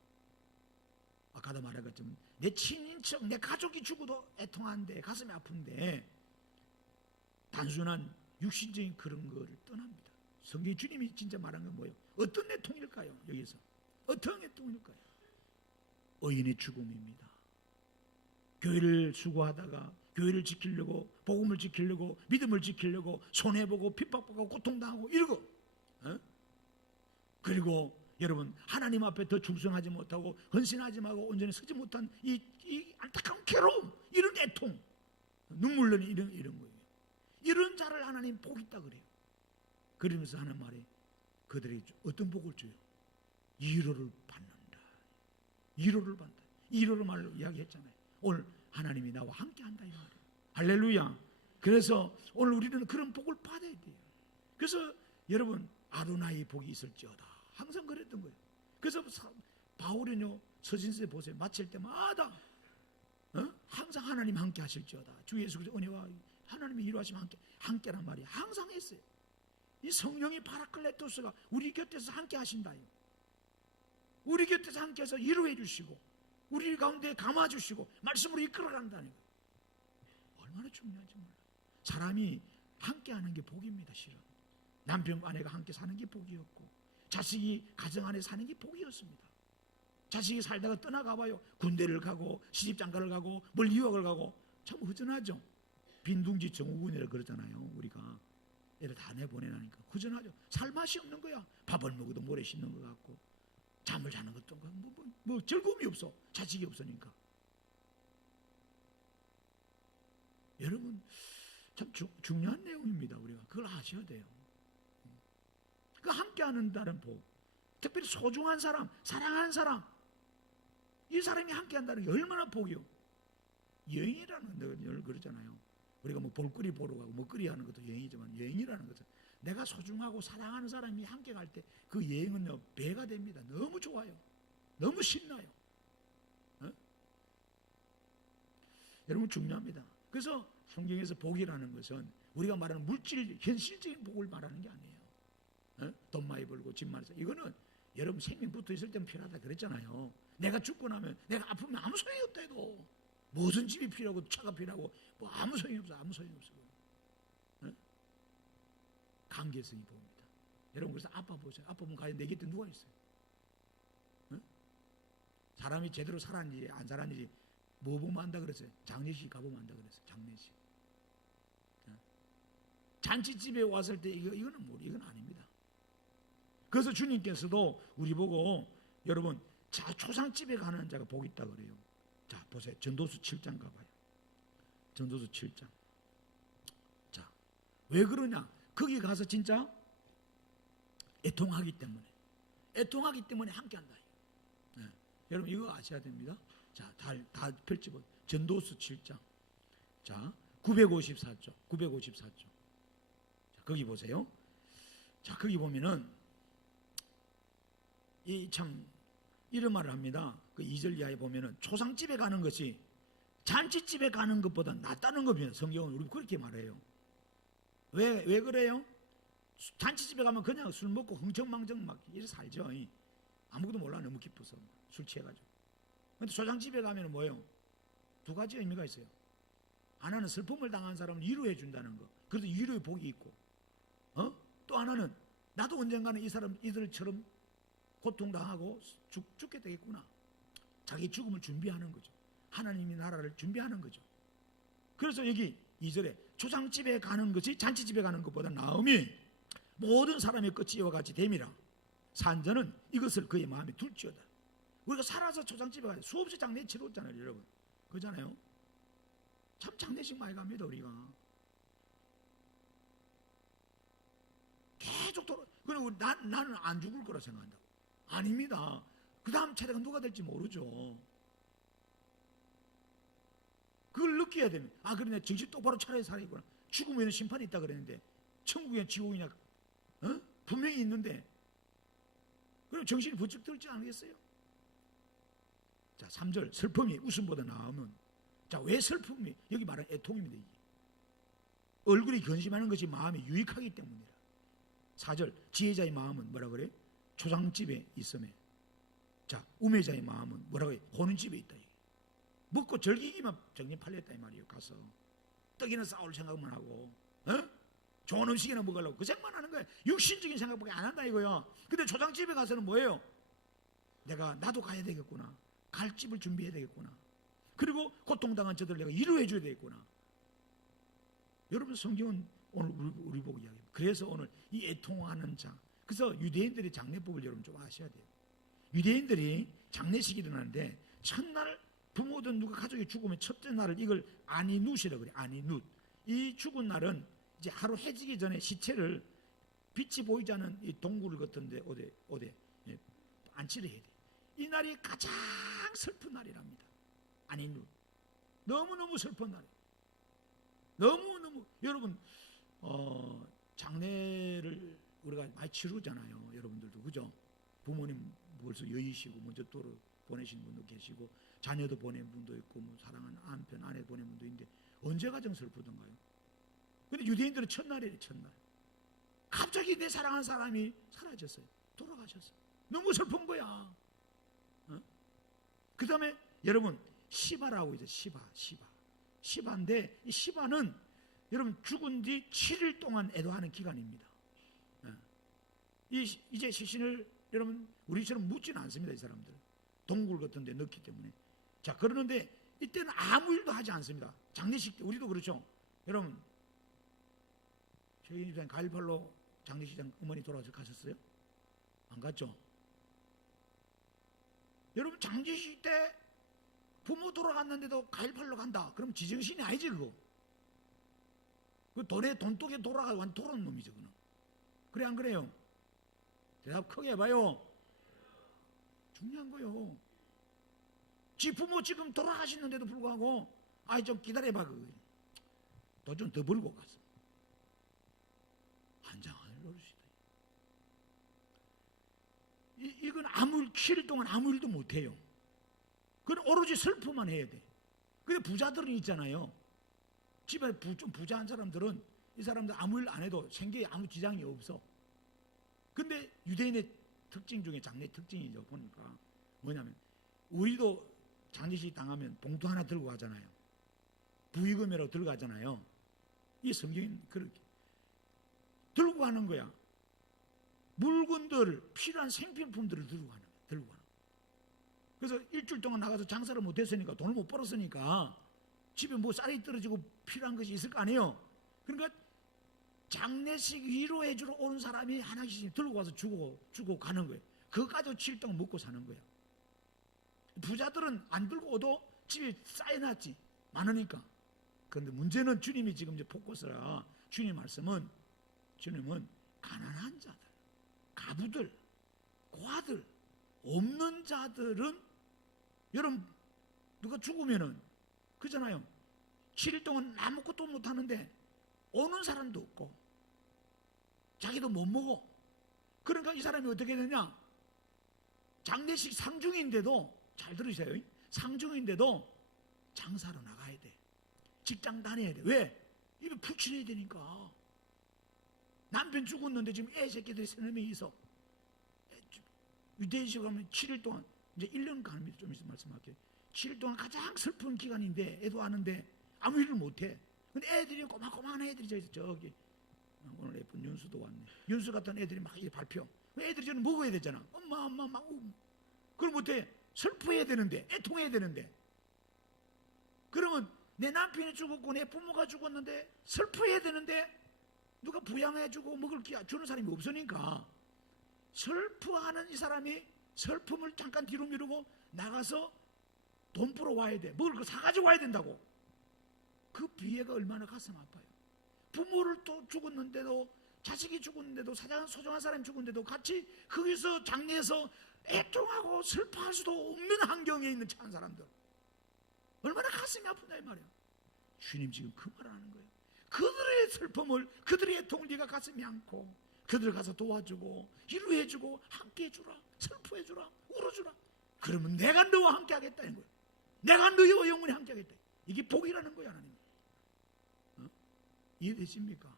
아까도 말했지만 내 친인척, 내 가족이 죽어도 애통한데, 가슴이 아픈데, 단순한 육신적인 그런 거를 떠납니다. 성경 주님이 진짜 말한 건 뭐예요? 어떤 애통일까요? 여기서 어떤 애통일까요? 의인의 죽음입니다. 교회를 수고하다가 교회를 지키려고, 복음을 지키려고, 믿음을 지키려고 손해보고 핍박받고 고통당하고 이러고, 그리고 여러분 하나님 앞에 더 충성하지 못하고 헌신하지 말고 온전히 서지 못한 이 안타까운 괴로움, 이런 애통, 눈물 나는 이런 거예요. 이런 자를 하나님 복 있다 그래요. 그러면서 하는 말이 그들에게 어떤 복을 줘요? 위로를 받는다. 위로를 받는다. 위로를 말로 이야기했잖아요. 오늘 하나님이 나와 함께한다 이 말이에요. 할렐루야. 그래서 오늘 우리는 그런 복을 받아야 돼요. 그래서 여러분 아도나이 복이 있을지어다. 항상 그랬던 거예요. 그래서 바울은요, 서신서에 보세요. 마칠 때마다 항상 하나님 함께 하실지어다. 주 예수 그리스도 은혜와 하나님의 이루하시면 함께란 말이 항상 했어요. 이 성령의 파라클레토스가 우리 곁에서 함께 하신다요. 우리 곁에서 함께 해서 위로해 주시고 우리 가운데 감아 주시고 말씀으로 이끌어 간다는 거예요. 얼마나 중요한지 몰라요. 사람이 함께 하는 게 복입니다. 실은 남편과 아내가 함께 사는 게 복이었고, 자식이 가정 안에 사는 게 복이었습니다. 자식이 살다가 떠나가봐요. 군대를 가고 시집장가를 가고 뭘 유학을 가고 참 허전하죠. 빈둥지 정우군이라 그러잖아요. 우리가 애를 다 내보내라니까 허전하죠. 살 맛이 없는 거야. 밥을 먹어도 모래 씹는 것 같고 잠을 자는 것도 뭐 즐거움이 없어. 자식이 없으니까. 여러분 참 중요한 내용입니다. 우리가 그걸 아셔야 돼요. 그 함께하는 다른 복, 특별히 소중한 사람, 사랑하는 사람, 이 사람이 함께한다는 게 얼마나 복이요. 여행이라는 늘 그러잖아요. 우리가 뭐 볼거리 보러 가고 먹거리 하는 것도 여행이지만 여행이라는 것은 내가 소중하고 사랑하는 사람이 함께 갈 때 그 여행은요 배가 됩니다. 너무 좋아요. 너무 신나요. 어? 여러분 중요합니다. 그래서 성경에서 복이라는 것은 우리가 말하는 물질, 현실적인 복을 말하는 게 아니에요. 돈 많이 벌고 집 많이 사. 이거는 여러분 생명 붙어 있을 때는 필요하다 그랬잖아요. 내가 죽고 나면 내가 아프면 아무 소용이 없다 해도 무슨 집이 필요하고 차가 필요하고 뭐 아무 소용이 없어. 아무 소용이 없어. 관계성이 복입니다. 여러분 그래서 아빠 보세요. 아빠 보면 가야 내 곁에 누가 있어요? 사람이 제대로 살았는지 안 살았는지 뭐 보면 안다 그랬어요? 장례식 가보면 안다 그랬어요. 장례식. 잔치집에 왔을 때 이거는 뭐 이건 아닙니다. 그래서 주님께서도 우리 보고 여러분 자 초상집에 가는 자가 복이 있다 그래요. 자 보세요. 전도서 7장 가봐요. 전도서 7장. 자 왜 그러냐? 거기 가서 진짜 애통하기 때문에 함께한다. 네. 여러분 이거 아셔야 됩니다. 자 다 펼쳐보세요. 전도서 7장. 자 954조. 자, 거기 보세요. 자 거기 보면은 이 참 이런 말을 합니다. 그 2절 이하에 보면은 초상집에 가는 것이 잔치집에 가는 것보다 낫다는 겁니다. 성경은 우리 그렇게 말해요. 왜 그래요? 잔치집에 가면 그냥 술 먹고 흥청망청 막 이렇게 살죠. 아무것도 몰라. 너무 기뻐서 술 취해가지고. 근데 초상집에 가면 뭐예요? 두 가지 의미가 있어요. 하나는 슬픔을 당한 사람을 위로해 준다는 거. 그래서 위로의 복이 있고, 또 하나는 나도 언젠가는 이들처럼 고통당하고 죽게 되겠구나. 자기 죽음을 준비하는 거죠. 하나님이 나라를 준비하는 거죠. 그래서 여기 2절에 초상집에 가는 것이 잔치집에 가는 것보다 나음이 모든 사람의 끝이 이와 같이 됨이라. 산자는 이것을 그의 마음에 둘지어다. 우리가 살아서 초상집에 가요. 수없이 장례 치렀잖아요, 여러분. 그렇잖아요. 참 장례식 많이 갑니다, 우리가. 계속 그리고 나는 안 죽을 거라 생각한다고. 아닙니다. 그 다음 차례가 누가 될지 모르죠. 그걸 느껴야 됩니다. 아, 그러네. 정신 똑바로 차려야 살아있구나. 죽으면 심판이 있다 그랬는데, 천국이나 지옥이나, 분명히 있는데, 그럼 정신이 부쩍 들지 않겠어요? 자, 3절. 슬픔이 웃음보다 나으면. 자, 왜 슬픔이? 여기 말하는 애통입니다. 이게. 얼굴이 견심하는 것이 마음이 유익하기 때문이라. 4절. 지혜자의 마음은 뭐라 그래? 초상집에 있음에. 자, 우매자의 마음은 뭐라고 해? 호는 집에 있다. 먹고 즐기기만 정신 팔렸다 이 말이에요. 가서 떡이나 싸울 생각만 하고, 좋은 음식이나 먹으려고 그 생각만 하는 거예요. 육신적인 생각밖에 안 한다 이거요. 근데 초상집에 가서는 뭐예요? 나도 가야 되겠구나. 갈 집을 준비해야 되겠구나. 그리고 고통당한 저들 내가 위로해 줘야 되겠구나. 여러분 성경은 오늘 우리 보고 이야기해요. 그래서 오늘 이 애통하는 자. 그래서 유대인들의 장례법을 여러분 좀 아셔야 돼요. 유대인들이 장례식이 일어나는데 첫날 부모든 누가 가족이 죽으면 첫째 날을 이걸 아니누시라고 그래요. 아니누. 이 죽은 날은 이제 하루 해지기 전에 시체를 빛이 보이지 않는 이 동굴 같은데 어디 안치를 해야 돼. 이 날이 가장 슬픈 날이랍니다. 아니누. 너무너무 슬픈 날이에요. 너무너무 여러분 장례를 우리가 많이 치르잖아요. 여러분들도 그죠? 부모님 벌써 여의시고 먼저 도로 보내신 분도 계시고 자녀도 보낸 분도 있고 뭐 사랑하는 남편 아내 보낸 분도 있는데 언제 가장 슬프던가요? 근데 유대인들은 첫날이래. 첫날 갑자기 내 사랑하는 사람이 사라졌어요. 돌아가셨어요. 너무 슬픈 거야. 그 다음에 여러분 시바라고 있어요. 시바인데 이 시바는 여러분 죽은 뒤 7일 동안 애도하는 기간입니다. 이제 시신을 여러분 우리처럼 묻지는 않습니다. 이 사람들 동굴 같은 데 넣기 때문에. 자, 그러는데 이때는 아무 일도 하지 않습니다. 장례식 때 우리도 그렇죠. 여러분, 저희 집사님 가일팔로 장례식장 어머니 돌아가서 가셨어요? 안 갔죠? 여러분, 장례식 때 부모 돌아갔는데도 가일팔로 간다. 그럼 지정신이 아니지 그거. 그 돈독에 돌아가 완 돌아온 놈이죠 그는. 그래 안 그래요? 대답 크게 해봐요. 중요한 거요. 지 부모 지금 돌아가시는데도 불구하고 아이 좀 기다려봐 그거. 돈 좀 더 벌고 가서 한장을 노릇이다. 이건 아무 7일 동안 아무 일도 못해요. 그건 오로지 슬퍼만 해야 돼. 근데 부자들은 있잖아요. 집에 좀 부자한 사람들은 이 사람들 아무 일 안 해도 생계에 아무 지장이 없어. 근데 유대인의 특징 중에 장례 특징이죠. 보니까 뭐냐면 우리도 장례식 당하면 봉투 하나 들고 가잖아요. 부의금이라고 들고 가잖아요. 이 성경은 그렇게 들고 가는 거야. 물건들, 필요한 생필품들을 들고 가는 거야. 그래서 일주일 동안 나가서 장사를 못했으니까, 돈을 못 벌었으니까 집에 뭐 쌀이 떨어지고 필요한 것이 있을 거 아니에요. 그러니까 장례식 위로해 주러 오는 사람이 하나씩 들고 와서 주고 가는 거예요. 그거 가지고 7일 동안 먹고 사는 거예요. 부자들은 안 들고 오도 집에 쌓여놨지, 많으니까. 그런데 문제는 주님이 지금 이제 포커스라 주님 말씀은, 주님은 가난한 자들, 가부들, 고아들, 없는 자들은, 여러분 누가 죽으면은 그잖아요. 7일 동안 아무것도 못하는데 오는 사람도 없고 자기도 못 먹어. 그러니까 이 사람이 어떻게 되냐, 장례식 상중인데도, 잘 들으세요, 상중인데도 장사로 나가야 돼. 직장 다녀야 돼. 왜? 입에 풀칠해야 되니까. 남편 죽었는데 지금 애 새끼들이 3명이 있어. 유대인식으로 하면 7일 동안, 이제 1년 가는 좀 있으면 말씀할게요. 7일 동안 가장 슬픈 기간인데 애도 아는데 아무 일을 못해. 근데 애들이 꼬마꼬마한 애들이 저기 오늘 예쁜 윤수도 왔네. 윤수 같은 애들이 막 발표. 애들이 저는 먹어야 되잖아. 엄마 막 그걸 못해. 슬퍼해야 되는데, 애통해야 되는데. 그러면 내 남편이 죽었고 내 부모가 죽었는데 슬퍼해야 되는데 누가 부양해주고 먹을 게 주는 사람이 없으니까 슬퍼하는 이 사람이 슬픔을 잠깐 뒤로 미루고 나가서 돈 벌어 와야 돼. 먹을 거 사가지고 와야 된다고. 그 비애가 얼마나 가슴 아파요. 부모를 또 죽었는데도, 자식이 죽었는데도, 소중한 사람이 죽었는데도 같이 거기서 장례에서 애통하고 슬퍼할 수도 없는 환경에 있는 착한 사람들, 얼마나 가슴이 아프냐 이 말이에요. 주님 지금 그 말을 하는 거예요. 그들의 슬픔을, 그들의 애통을 네가 가슴이 안고 그들을 가서 도와주고 위로해주고 함께해주라, 슬퍼해주라, 울어주라. 그러면 내가 너와 함께하겠다는 거예요. 내가 너희와 영원히 함께하겠다. 이게 복이라는 거야 하나님. 이해되십니까?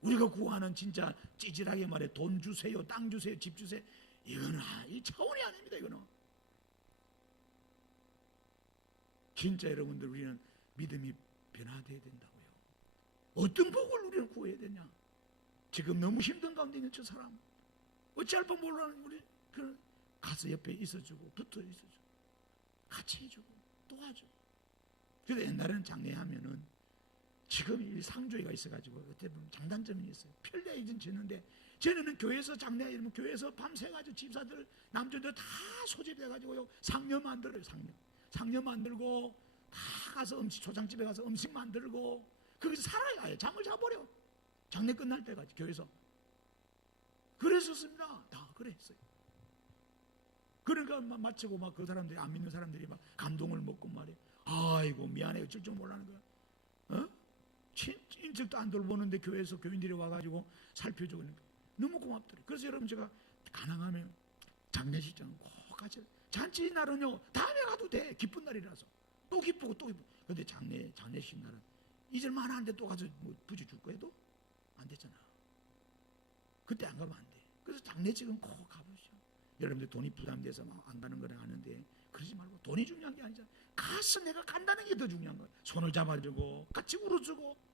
우리가 구하는 진짜 찌질하게 말해 돈 주세요, 땅 주세요, 집 주세요, 이거는 이 차원이 아닙니다. 이거는 진짜 여러분들, 우리는 믿음이 변화되어야 된다고요. 어떤 복을 우리는 구해야 되냐? 지금 너무 힘든 가운데 있는 저 사람 어찌할 뻔 모르는 우리, 그 가서 옆에 있어주고 붙어 있어주고 같이 해주고 도와주고. 그래서 옛날에는 장례하면은, 지금 이 상조회가 있어가지고 어떻게 보면 장단점이 있어요. 편리하게 짓는데, 전에는 교회에서 장례 이러면 교회에서 밤새가지고 집사들 남자들 다 소집해가지고 상녀 만들어요. 상녀 만들고 다 가서 초장집에 가서 음식 만들고 거기서 살아야 잠을 자버려. 장례 끝날 때까지 교회에서 그랬었습니다. 다 그랬어요. 그러니까 마치고 막 그 사람들이, 안 믿는 사람들이 막 감동을 먹고 말이에요. 아이고 미안해, 어쩔 줄 몰라는 거야. 친척도 안 돌보는데 교회에서 교인들이 와가지고 살펴주고 있는 거야. 너무 고맙더래. 그래서 여러분, 제가 가능하면 장례식장은 꼭 같이, 잔치 날은요 다음에 가도 돼. 기쁜 날이라서 또 기쁘고 또 기쁘고. 근데 장례식 날은 잊을만 한데 또 가서 뭐 부지 줄 거에도 안 되잖아. 그때 안 가면 안 돼. 그래서 장례식은 꼭 가보시오. 여러분들 돈이 부담돼서 막 안 가는 거는 아는데 그러지 말고, 돈이 중요한 게 아니잖아. 가서 내가 간다는 게 더 중요한 거야. 손을 잡아주고 같이 울어주고.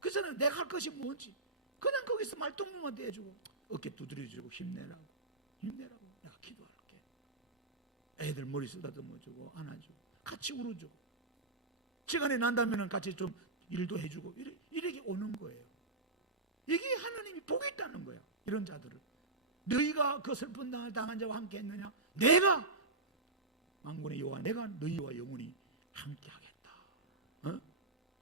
그전에 내가 할 것이 뭔지 그냥 거기서 말동무만 대해주고 어깨 두드려주고 힘내라고 내가 기도할게. 애들 머리 쓰다듬어주고 안아주고 같이 울어주고 시간이 난다면 같이 좀 일도 해주고 이렇게 오는 거예요. 이게 하나님이 복이 있다는 거야. 이런 자들을. 너희가 그 슬픈 당을 당한 자와 함께 했느냐? 내가 만군의 여호와 내가 너희와 영원히 함께 하겠다.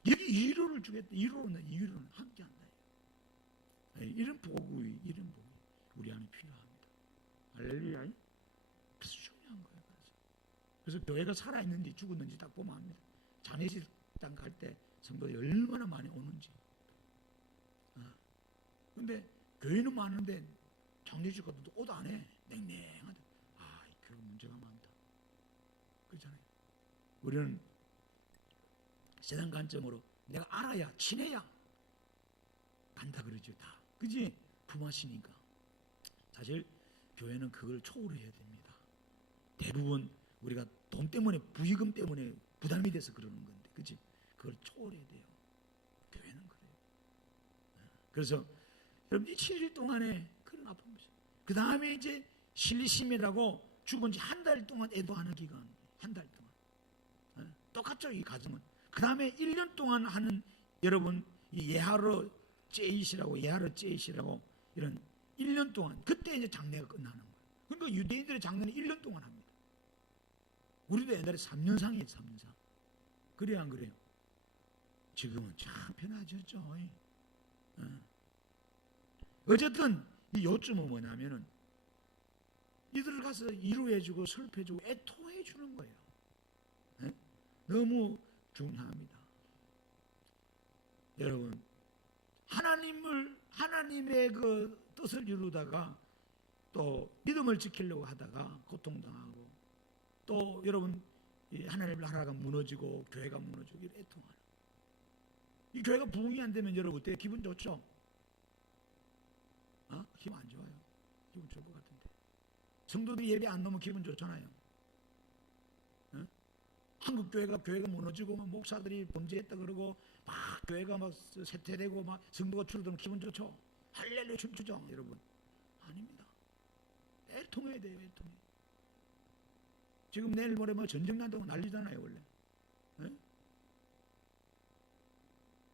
여기 위로를 주겠다. 위로는 함께 한다. 이런 복이 우리 안에 필요합니다. 할렐루야. 그래서 중요한 거예요. 그래서 교회가 살아있는지 죽었는지 딱 보면 압니다. 장례식장 갈 때 성도들이 얼마나 많이 오는지. 근데 교회는 많은데 장례식 가도 옷 안 해. 냉랭하다. 이 교회 문제가 많다. 그렇잖아요. 우리는 세상 관점으로 내가 알아야 친해야 간다 그러죠. 다. 그지? 품앗이니까. 사실 교회는 그걸 초월해야 됩니다. 대부분 우리가 돈 때문에 부의금 때문에 부담이 돼서 그러는 건데, 그치? 그걸 초월해야 돼요. 교회는 그래요. 그래서 여러분 이 7일 동안에 그런 아픔이 있어요. 그 다음에 이제 실리심이라고 죽은 지 한 달 동안 애도하는 기간, 한 달 동안. 똑같죠, 이 가정은. 그 다음에 1년 동안 하는 여러분 이 예하로 째이시라고 이런 1년 동안 그때 이제 장례가 끝나는 거예요. 그러니까 유대인들의 장례는 1년 동안 합니다. 우리도 옛날에 3년상이에요. 3년상. 그래야 안 그래요? 지금은 참 편해졌죠. 어쨌든 이 요점은 뭐냐면은 이들을 가서 위로해주고 슬퍼해주고 애통해주는 거예요. 너무 중요합니다. 여러분 하나님의 그 뜻을 이루다가 또 믿음을 지키려고 하다가 고통당하고 또 여러분 하나님의 나라가 무너지고 교회가 무너지고 애통하는 이 교회가 부흥이 안 되면 여러분 어때요? 기분 좋죠? 기분 안 좋아요. 기분 좋을 것 같은데 성도들이 예배 안 넣으면 기분 좋잖아요. 한국 교회가 무너지고 막 목사들이 범죄했다 그러고 막 교회가 막 쇠퇴되고 막 성도가 줄어들면 기분 좋죠. 할렐루야 춤추죠, 여러분. 아닙니다. 애통해야 돼요, 애통해. 지금 내일 모레 뭐 전쟁 난다고 난리잖아요, 원래.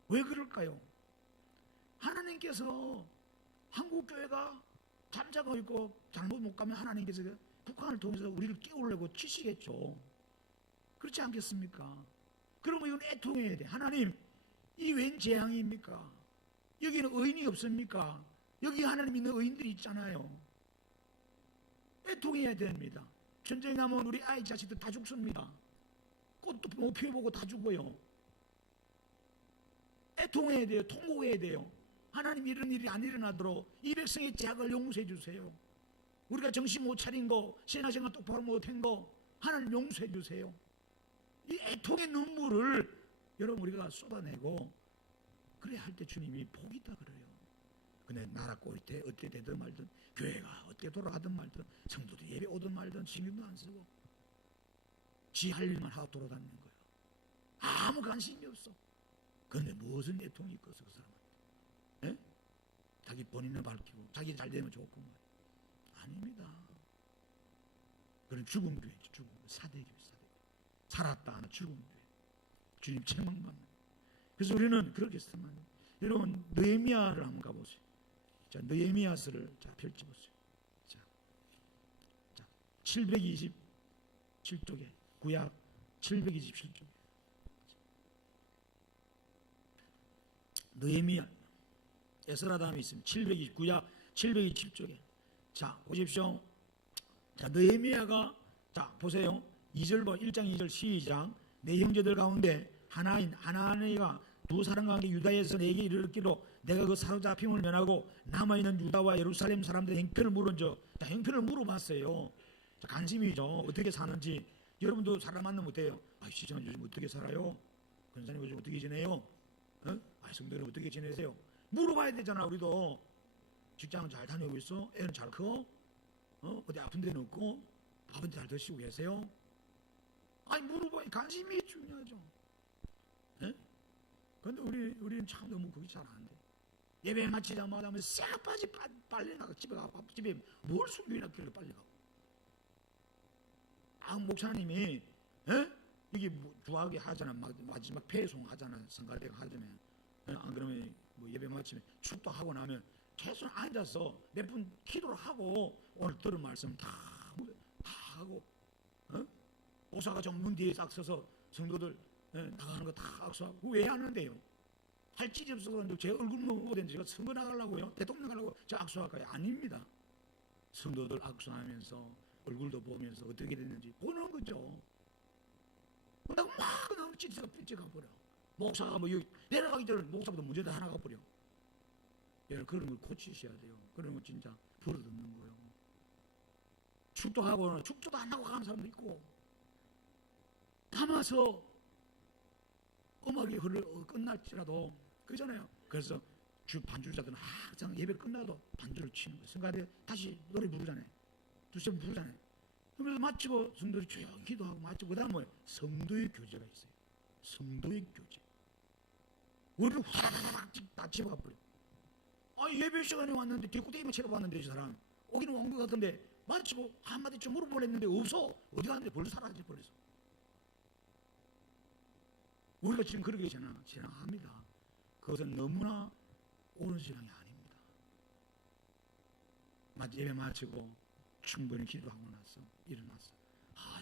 왜 그럴까요? 하나님께서 한국 교회가 잠자고 있고 잘못 못 가면 하나님께서 북한을 통해서 우리를 깨우려고 치시겠죠. 그렇지 않겠습니까? 그러면 이건 애통해야 돼. 하나님, 이 웬 재앙입니까? 여기는 의인이 없습니까? 여기 하나님 있는 의인들이 있잖아요. 애통해야 됩니다. 전쟁 나면 우리 아이 자식들 다 죽습니다. 꽃도 못 피워보고 다 죽어요. 애통해야 돼요. 통곡해야 돼요. 하나님 이런 일이 안 일어나도록 이 백성의 죄악을 용서해 주세요. 우리가 정신 못 차린 거, 신앙생활 똑바로 못한 거 하나님 용서해 주세요. 이 애통의 눈물을 여러분 우리가 쏟아내고 그래야 할 때 주님이 복이 있다 그래요. 근데 나라 꼬일 때 어떻게 되든 말든 교회가 어떻게 돌아가든 말든 성도들이 예배 오든 말든 신경도 안 쓰고 지 할 일만 하고 돌아다니는 거예요. 아무 관심이 없어. 그런데 무슨 애통이 있겠어 그 사람한테. 자기 본인을 밝히고 자기 잘 되면 좋고 말이에요. 아닙니다. 그건 죽은 교회죠. 죽은 사대교회. 살았다 하나 죽은 교회. 주님 책망받는. 그래서 우리는 그렇게 쓰면 여러분 느헤미야를 한번 가보세요. 자, 느헤미야서를 펼쳐보세요. 자, 727쪽에 구약 727쪽에 느헤미야 에스라 다음에 있습니다. 729약 727쪽에 자 보십시오. 자 느헤미야가 자 보세요. 2절 1장 2절 시작. 내 형제들 가운데 하나인 하나니가 두 사람과 함께 유다에서 내게 이르기로 내가 그 사로잡힘을 면하고 남아있는 유다와 예루살렘 사람들의 형편을 물은즉 형편을 물어봤어요. 자, 관심이죠. 어떻게 사는지. 여러분도 사람 만나면 어때요? 시장은 요즘 어떻게 살아요? 권사님 요즘 어떻게 지내요? 성도는 어떻게 지내세요? 물어봐야 되잖아. 우리도 직장은 잘 다니고 있어? 애는 잘 커? 어디 아픈 데는 없고? 밥은 잘 드시고 계세요? 물어봐야 관심이 중요하죠. 그런데 우리는 참 너무 그게 잘 안 돼. 예배 마치자마자 싹 빠지 빨리 나가 집에 가고 집에 뭘 숨기나 길래 빨리 가고 쫙 목사님이 이게 주하게 하잖아. 마지막 폐송하잖아. 성가대 하잖아요. 안 그러면 뭐 예배 마치면 축도하고 나면 최소한 앉아서 몇 분 기도를 하고 오늘 들은 말씀 다 하고 목사가 좀 문 뒤에 싹 서서 성도들 나가는 거 다 악수하고. 왜 하는데요? 할 짓이 없어서 제 얼굴만 보고 제가 선거 나가려고요? 대통령 나가려고 저 악수할까요? 아닙니다. 성도들 악수하면서 얼굴도 보면서 어떻게 됐는지 보는 거죠. 그러다가 막 너무 찌찌가 삐져가 버려. 목사가 뭐 여기 내려가기 전에 목사보다 문제 다 하나가 버려. 여러분 그런 걸 고치셔야 돼요. 그런 거 진짜 버릇없는 거예요. 축도하고는 축도도 안 하고 가는 사람도 있고, 담아서 음악이 끝날지라도 그러잖아요. 그래서 반주자들은 항상 예배 끝나도 반주를 치는 거예요. 성가대 다시 노래 부르잖아요. 두세 번 부르잖아요. 그러면서 마치고 성도들이 조용히 기도하고 마치고 그 다음 뭐예요? 성도의 교제가 있어요. 성도의 교제. 우리를 화다닥 다 집어가 버려. 예배 시간에 왔는데 뒷구대기만 채로 봤는데 저 사람 오기는 온 것 같은데 마치고 한마디 좀 물어보려는데 없어. 어디 갔는데 벌써 사라져 버렸어. 우리가 지금 그렇게 신앙합니다. 그것은 너무나 옳은 신앙이 아닙니다. 예배 마치고 충분히 기도하고 나서 일어났어.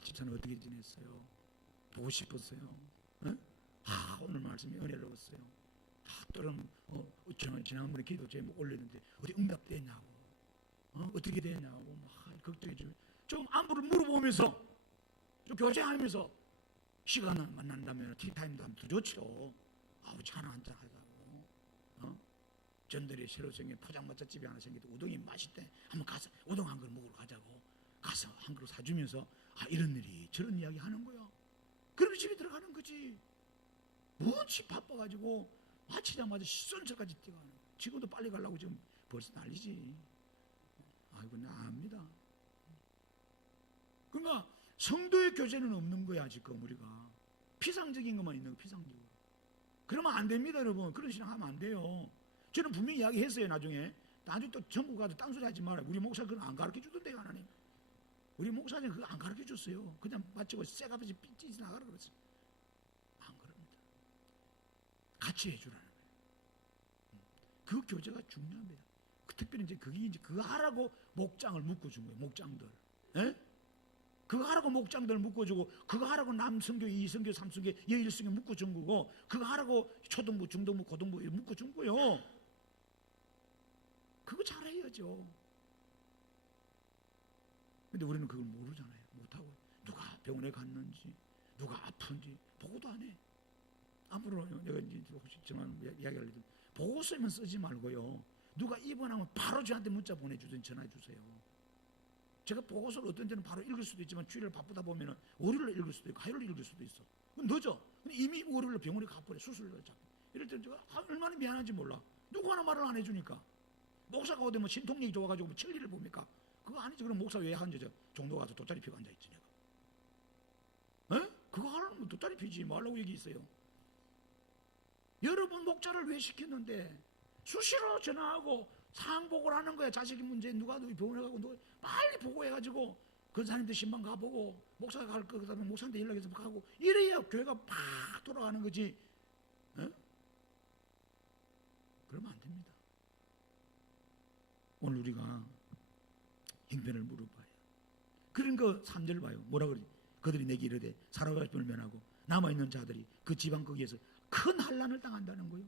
집사는 어떻게 지냈어요? 보고 싶었어요. 오늘 말씀이 은혜로웠어요. 또는 지난번에 기도 제목 올렸는데 어디 응답됐냐고, 어떻게 됐냐고 걱정해 주면 좀 안부를 물어보면서 좀 교제하면서 시간을 만난다면 티타임도 하면 더 좋죠. 차 한잔 하자고. 전들이 새로 생긴 포장마차 집이 하나 생기도 우동이 맛있대. 한번 가서 우동 한 그릇 먹으러 가자고. 가서 한 그릇 사주면서 이런 일이 저런 이야기 하는 거야. 그러면 집에 들어가는 거지. 무지 바빠가지고 마치자마자 시선처까지 뛰어가는 거야. 지금도 빨리 가려고 지금 벌써 난리지. 아이고 나 압니다. 그러니까 성도의 교제는 없는 거야 지금 우리가. 피상적인 것만 있는 거, 피상적으로. 그러면 안 됩니다 여러분. 그런 신앙하면 안 돼요. 저는 분명히 이야기했어요. 나중에 또 전국 가도 딴소리 하지 마라. 우리 목사 그건 안 가르쳐 주던데요 하나님. 우리 목사님 그거 안 가르쳐 줬어요. 그냥 마치고 쇠가없이 삐찌지 나가라 그랬어요. 안 그럽니다. 같이 해주라는 거예요. 그 교제가 중요합니다. 특별히 이제 그거 하라고 목장을 묶어준 거예요. 목장들. 그거 하라고 목장들 묶어주고, 그거 하라고 남성교, 이성교, 삼성교, 여일성교 묶어준 거고, 그거 하라고 초등부, 중등부, 고등부 묶어준 거예요. 그거 잘해야죠. 근데 우리는 그걸 모르잖아요. 못하고. 누가 병원에 갔는지, 누가 아픈지 보고도 안 해. 앞으로 내가 이제 혹시 저만 이야기할 때 보고서만 쓰지 말고요. 누가 입원하면 바로 저한테 문자 보내주든 전화해 주세요. 제가 보고서를 어떤 때는 바로 읽을 수도 있지만 주일을 바쁘다 보면 월요일에 읽을 수도 있고 화요일에 읽을 수도 있어. 그럼 늦어. 근데 이미 월요일에 병원에 가버려. 수술을 잡고. 이럴 때 제가 얼마나 미안한지 몰라. 누구 하나 말을 안 해주니까. 목사가 어디 뭐 신통력이 좋아가지고 뭐 천리를 봅니까? 그거 아니지. 그럼 목사 왜 한지 종로 가서 돗자리 피고 앉아있지 내가. 그거 하려면 돗자리 피지 뭐 하려고 얘기 있어요. 여러분 목자를 왜 시켰는데 수시로 전화하고 상황 보고를 하는 거야. 자식이 문제 누가 병원에 가고 누가 빨리 보고해가지고 근사님들 신방 가보고 목사가 갈 거 그다음에 목사한테 연락해서 가고 이래야 교회가 팍 돌아가는 거지. 그러면 안 됩니다. 오늘 우리가 형편을 물어봐요. 그런 거 3절 봐요. 뭐라 그러지? 그들이 내게 이르되 살아갈 면하고 남아있는 자들이 그 지방 거기에서 큰 환난을 당한다는 거예요.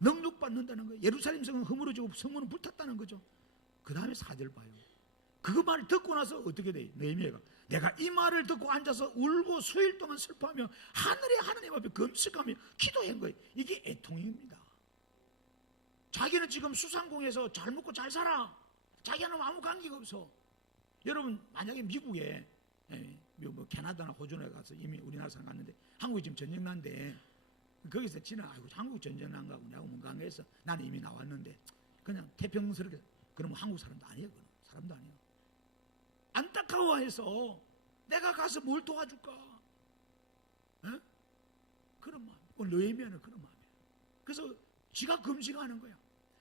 능력받는다는 거예요. 예루살렘 성은 허물어지고 성문은 불탔다는 거죠. 그 다음에 4절 봐요. 그 말을 듣고 나서 어떻게 돼? 느헤미야가 내가 이 말을 듣고 앉아서 울고 수일 동안 슬퍼하며 하늘에 하나님 앞에 금식하며 기도한 거예요. 이게 애통입니다. 자기는 지금 수상공에서 잘 먹고 잘 살아. 자기는 아무 관계가 없어. 여러분 만약에 미국에 뭐 캐나다나 호주에 가서 이미 우리나라 사람 갔는데 한국이 지금 전쟁 난데 거기서 지는 한국 전쟁 난 거하고 내가 문강에서 나는 이미 나왔는데 그냥 태평스럽게 그러면 한국 사람도 아니에요. 그럼 사람도 아니에요. 안타까워해서 내가 가서 뭘 도와줄까? 그런 마음. 느헤미야는 그런 마음이에요. 그래서 지가 금식하는 거야.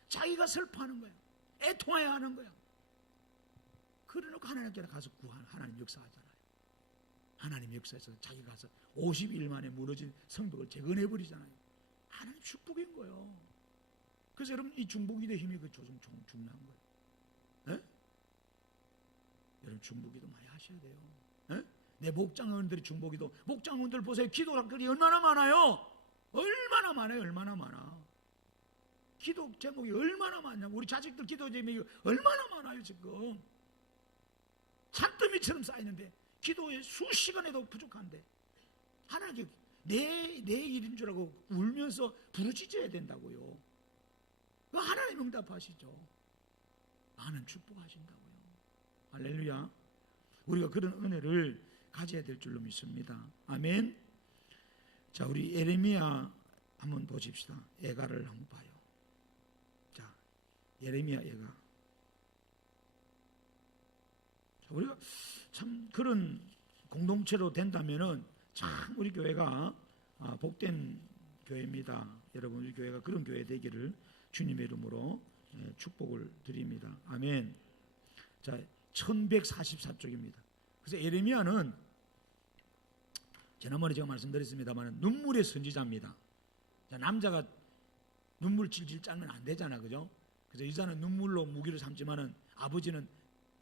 자기가 슬퍼하는 거야. 애통해야 하는 거야. 그러놓고 하나님께 가서 구하는 하나님 역사하잖아요. 하나님 역사에서 자기 가서 50일 만에 무너진 성벽을 재건해버리잖아요. 하나님 축복인 거예요. 그래서 여러분 이 중보기도 힘이 그 중요한 거예요. 에? 여러분 중보기도 많이 하셔야 돼요. 에? 내 목장원들이 중보기도, 목장원들 보세요. 기도락들이 얼마나 많아요. 얼마나 많아요. 얼마나 많아. 기도 제목이 얼마나 많냐고. 우리 자식들 기도 제목이 얼마나 많아요. 지금 산더미처럼 쌓이는데 기도에 수시간에도 부족한데 하나님께 내 일인 줄 알고 울면서 부르짖어야 된다고요. 하나님 응답하시죠. 많은 축복하신다고요. 할렐루야. 우리가 그런 은혜를 가져야 될 줄로 믿습니다. 아멘. 자, 우리 예레미야 한번 보십시다. 예가를 한번 봐요. 자, 예레미야 예가. 자, 우리가 참 그런 공동체로 된다면은 참 우리 교회가 복된 교회입니다. 여러분, 우리 교회가 그런 교회 되기를 주님의 이름으로 축복을 드립니다. 아멘. 자, 1144쪽입니다. 그래서 예레미야는 지난번에 제가 말씀드렸습니다만 눈물의 선지자입니다. 자, 남자가 눈물 질질 짜면 안 되잖아, 그죠? 그래서 여자는 눈물로 무기를 삼지만은 아버지는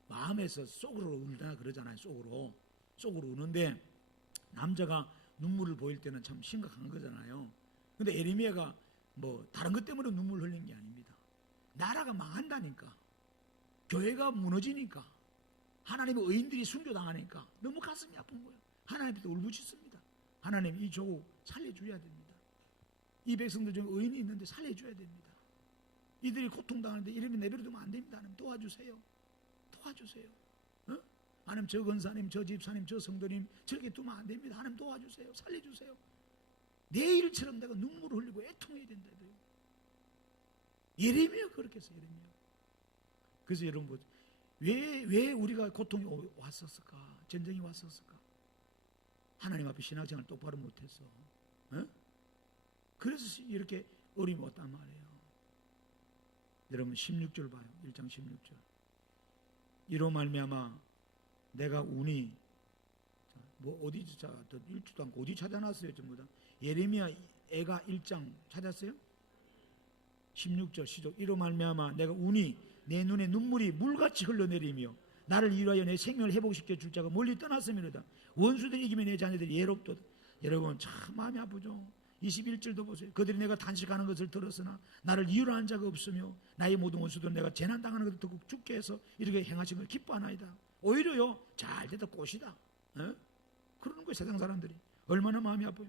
마음에서 속으로 울다 그러잖아요. 속으로 우는데 남자가 눈물을 보일 때는 참 심각한 거잖아요. 근데 예레미야가 뭐 다른 것 때문에 눈물 흘린 게 아닙니다. 나라가 망한다니까, 교회가 무너지니까, 하나님의 의인들이 순교당하니까 너무 가슴이 아픈 거예요. 하나님께서 울부짖습니다. 하나님, 이 조국 살려줘야 됩니다. 이 백성들 중에 의인이 있는데 살려줘야 됩니다. 이들이 고통당하는데 이러면 내버려두면 안 됩니다. 하나님 도와주세요. 도와주세요. 어? 하나님, 저 권사님, 저 집사님, 저 성도님 저렇게 두면 안 됩니다. 하나님 도와주세요. 살려주세요. 내 일처럼 내가 눈물을 흘리고 애통해야 된다고요. 예레미야 그렇게 했어요. 예레미야. 그래서 여러분, 왜 우리가 고통이 왔었을까? 전쟁이 왔었을까? 하나님 앞에 신앙생활 똑바로 못해서. 어? 그래서 이렇게 어려움이 왔단 말이에요. 여러분 16절 봐요. 1장 16절. 이로 말미암아 내가 운이, 뭐 어디 읽지도 않고 어디 찾아놨어요? 전부 다 예레미야 애가 1장 찾았어요? 16절 시작. 이로 말미암아 내가 운이 내 눈에 눈물이 물같이 흘러내리며 나를 위하여 내 생명을 회복시켜 줄 자가 멀리 떠났음이로다. 원수들이 이기면 내 자녀들이 예롭도다. 여러분 참 마음이 아프죠. 21절도 보세요. 그들이 내가 단식하는 것을 들었으나 나를 이유로 한 자가 없으며 나의 모든 원수들은 내가 재난당하는 것을 듣고 죽게 해서 이렇게 행하신 걸 기뻐하나이다. 오히려요, 잘 되다 꽃이다. 에? 그러는 거예요. 세상 사람들이. 얼마나 마음이 아파요.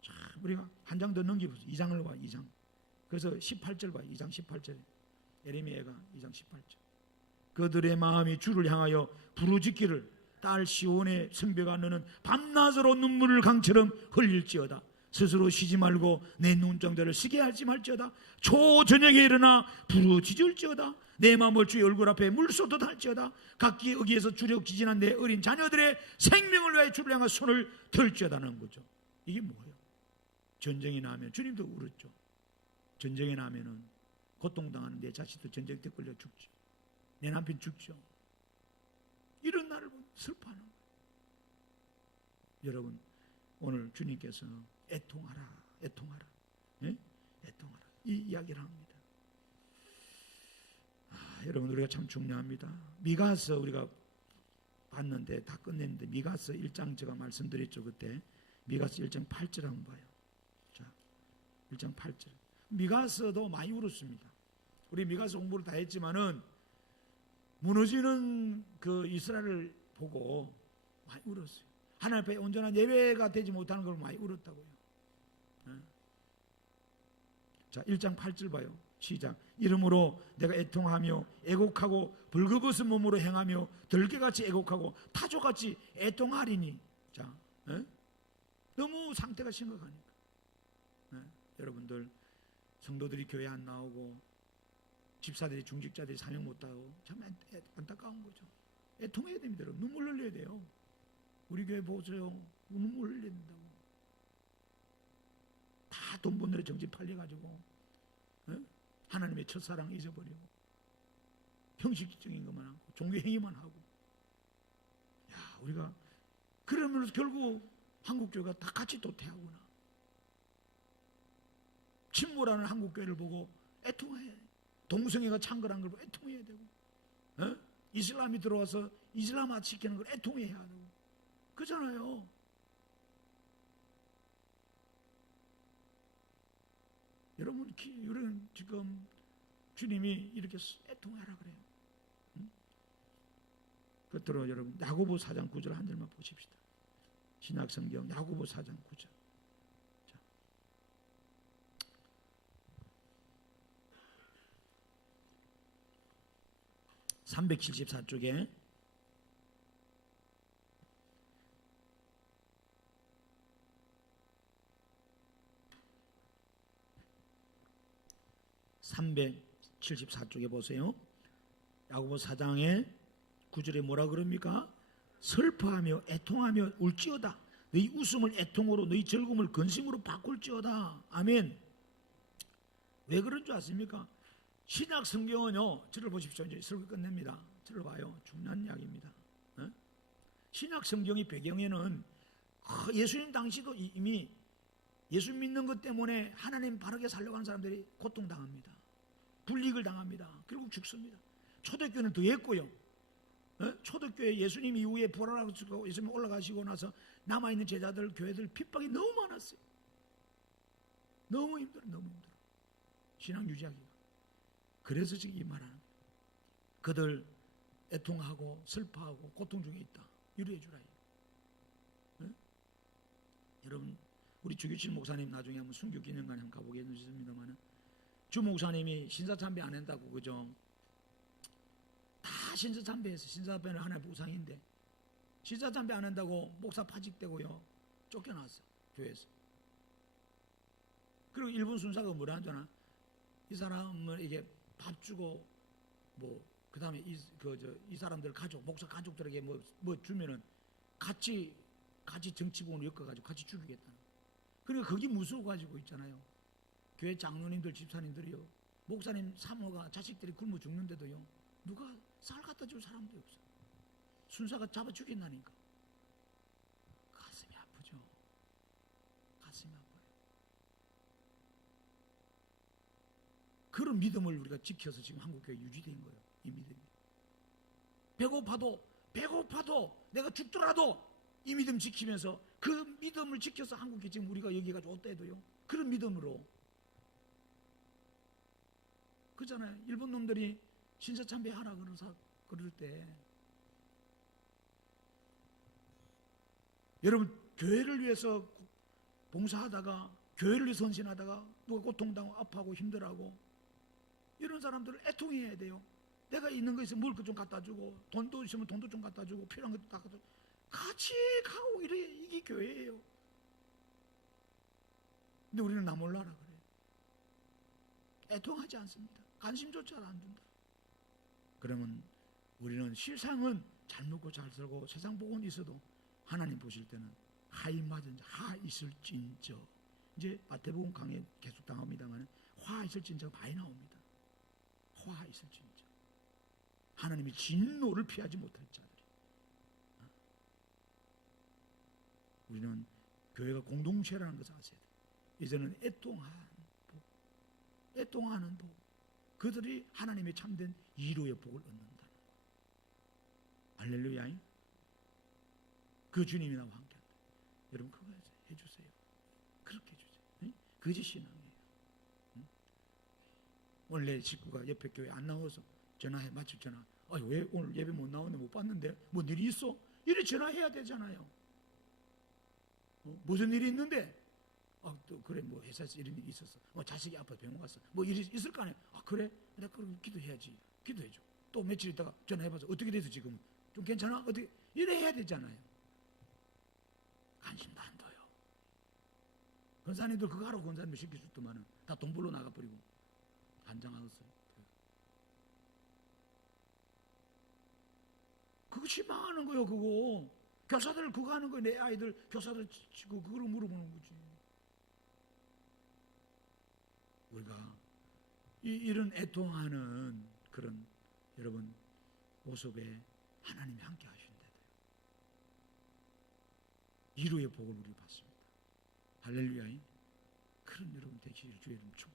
자, 우리가 한 장 더 넘겨보세요. 2장을 봐. 2장. 그래서 18절 봐. 2장 18절. 예레미야가 2장 18절. 그들의 마음이 주를 향하여 부르짖기를 딸 시온의 성벽아 너는 밤낮으로 눈물을 강처럼 흘릴지어다. 스스로 쉬지 말고 내 눈동자를 쉬게 하지 말지어다. 초저녁에 일어나 부르짖을지어다. 내 마음을 주의 얼굴 앞에 물쏟듯 할지어다. 각기 여기에서 주력 기진한 내 어린 자녀들의 생명을 위하여 주를 향해 손을 들지어다는 거죠. 이게 뭐예요? 전쟁이 나면 주님도 울었죠. 전쟁이 나면은 고통당하는 내 자식도 전쟁 때 걸려 죽죠. 내 남편 죽죠. 이런 나를 보면 슬퍼하는 거예요. 여러분, 오늘 주님께서 애통하라, 애통하라, 예? 애통하라 이 이야기를 합니다. 여러분, 우리가 참 중요합니다. 미가서 우리가 봤는데 다 끝냈는데 미가서 1장 제가 말씀드렸죠. 그때 미가서 1장 8절 한번 봐요. 자, 1장 8절. 미가서도 많이 울었습니다. 우리 미가서 공부를 다 했지만은 무너지는 그 이스라엘을 보고 많이 울었어요. 하나님 앞에 온전한 예배가 되지 못하는 걸 많이 울었다고요. 자, 1장 8절 봐요. 시작. 이러므로 내가 애통하며 애곡하고 벌거벗은 몸으로 행하며 들개같이 애곡하고 타조같이 애통하리니. 자, 너무 상태가 심각하니까. 여러분들, 성도들이 교회 안 나오고 집사들이 중직자들이 사명 못하고 참 안타까운 거죠. 애통해야 됩니다. 여러분. 눈물 흘려야 돼요. 우리 교회 보세요. 눈물 흘려야 된다고. 다 돈 번들어 정신 팔려가지고 하나님의 첫사랑 잊어버리고 형식적인 것만 하고 종교 행위만 하고. 야, 우리가 그러면 결국 한국교회가 다 같이 도태하구나. 침몰하는 한국교회를 보고 애통해. 동성애가 창궐한 걸 보고 애통해야 되고, 이슬람이 들어와서 이슬람화 시키는 걸 애통해야 되고, 그잖아요. 여러분 지금 주님이 이렇게 애통하라 그래요. 그것들로 여러분 야고보 4장 9절 한 절만 보십시다. 신약성경 야고보 4장 9절. 374쪽에 보세요. 야고보 4장의 9절에 뭐라 그럽니까? 슬퍼하며 애통하며 울지어다. 너희 웃음을 애통으로 너희 즐거움을 근심으로 바꿀지어다. 아멘. 왜 그런 줄 아십니까? 신약 성경은요, 저를 보십시오. 이제 설교 끝냅니다. 저를 봐요. 중요한 이야기입니다. 신약 성경의 배경에는 예수님 당시도 이미 예수 믿는 것 때문에 하나님 바르게 살려고 하는 사람들이 고통당합니다. 불이익을 당합니다. 결국 죽습니다. 초대교회는 더 했고요. 초대교회 예수님 이후에 부활하고 예수님 올라가시고 나서 남아있는 제자들, 교회들 핍박이 너무 많았어요. 너무 힘들어. 신앙 유지하기가. 그래서 지금 이 말하는 거예요. 그들 애통하고 슬퍼하고 고통 중에 있다. 유리해 주라. 여러분, 우리 주규칠 목사님 나중에 한번 순교 기념관에 한번 가보게 해주셨습니다만, 주 목사님이 신사참배 안 한다고, 그죠? 다 신사참배해서, 신사참배는 하나의 보상인데 신사참배 안 한다고 목사 파직되고요, 쫓겨났어, 교회에서. 그리고 일본 순사가 뭐라 하잖아. 이 사람을 이게 밥 주고 그 다음에 이 사람들 가족, 목사 가족들에게 뭐 주면은 같이 정치부원을 엮어가지고 같이 죽이겠다는. 그러니까 그게 무서워가지고 있잖아요. 교회 장로님들, 집사님들이요, 목사님 사모가 자식들이 굶어 죽는데도요, 누가 쌀 갖다 줄 사람도 없어. 순사가 잡아 죽인다니까. 가슴이 아프죠. 가슴이 아파요. 그런 믿음을 우리가 지켜서 지금 한국교회 유지된 거예요. 이 믿음이. 배고파도 내가 죽더라도 이 믿음 지키면서, 그 믿음을 지켜서 한국에 지금 우리가 여기가 좋다 해도요, 그런 믿음으로. 그잖아요. 일본 놈들이 신사참배 하라 그럴 때, 여러분, 교회를 위해서 봉사하다가, 교회를 위해서 헌신하다가 누가 고통당하고 아파하고 힘들어하고 이런 사람들을 애통해야 돼요. 내가 있는 거 있으면 물 좀 갖다 주고, 돈도 있으면 돈도 좀 갖다 주고, 필요한 것도 다 갖다 주고, 같이 가고 이래. 이게 교회예요. 근데 우리는 나 몰라라 그래요. 애통하지 않습니다. 관심조차 안 준다. 그러면 우리는 실상은 잘 먹고 잘 살고 세상 복은 있어도 하나님 보실 때는 하이 맞은 자, 하 있을진저. 이제 마태복음 강의 계속 당합니다만 화 있을진저가 많이 나옵니다. 화 있을진저. 하나님의 진노를 피하지 못할 자들이. 우리는 교회가 공동체라는 것을 아셔야 돼요. 이제는 애통하는 복. 그들이 하나님의 참된 이로의 복을 얻는다는 거. 할렐루야. 그 주님이 나와 함께한다. 여러분 그거 해주세요. 그렇게 해주세요. 그것이 신앙이에요. 오늘 내 식구가 옆에 교회 안 나와서 전화해, 마침 전화. 왜 오늘 예배 못 나오는데 못 봤는데 뭐 일이 있어? 이래 전화해야 되잖아요. 무슨 일이 있는데? 또 그래, 뭐 회사에서 이런 일이 있었어. 자식이 아파서 병원 갔어. 뭐 일이 있을 거 아니야. 그래? 나 그럼 기도해야지. 기도해줘. 또 며칠 있다가 전화해봐서 어떻게 돼서 지금 좀 괜찮아? 어떻게? 이래 해야 되잖아요. 관심도 안 둬요. 권사님들 그거 하라고 권사님들 시켜줬더만은 다 돈 벌러 나가버리고 한장하겠어요. 그거 실망하는 거예요. 그거 교사들 그거 하는 거예요. 내 아이들 교사들 그걸 물어보는 거지. 우리가 이런 애통하는 그런 여러분 모습에 하나님이 함께 하신대요. 위로의 복을 우리 받습니다. 할렐루야. 그런 여러분 되시길 주의 이름 축복합니다.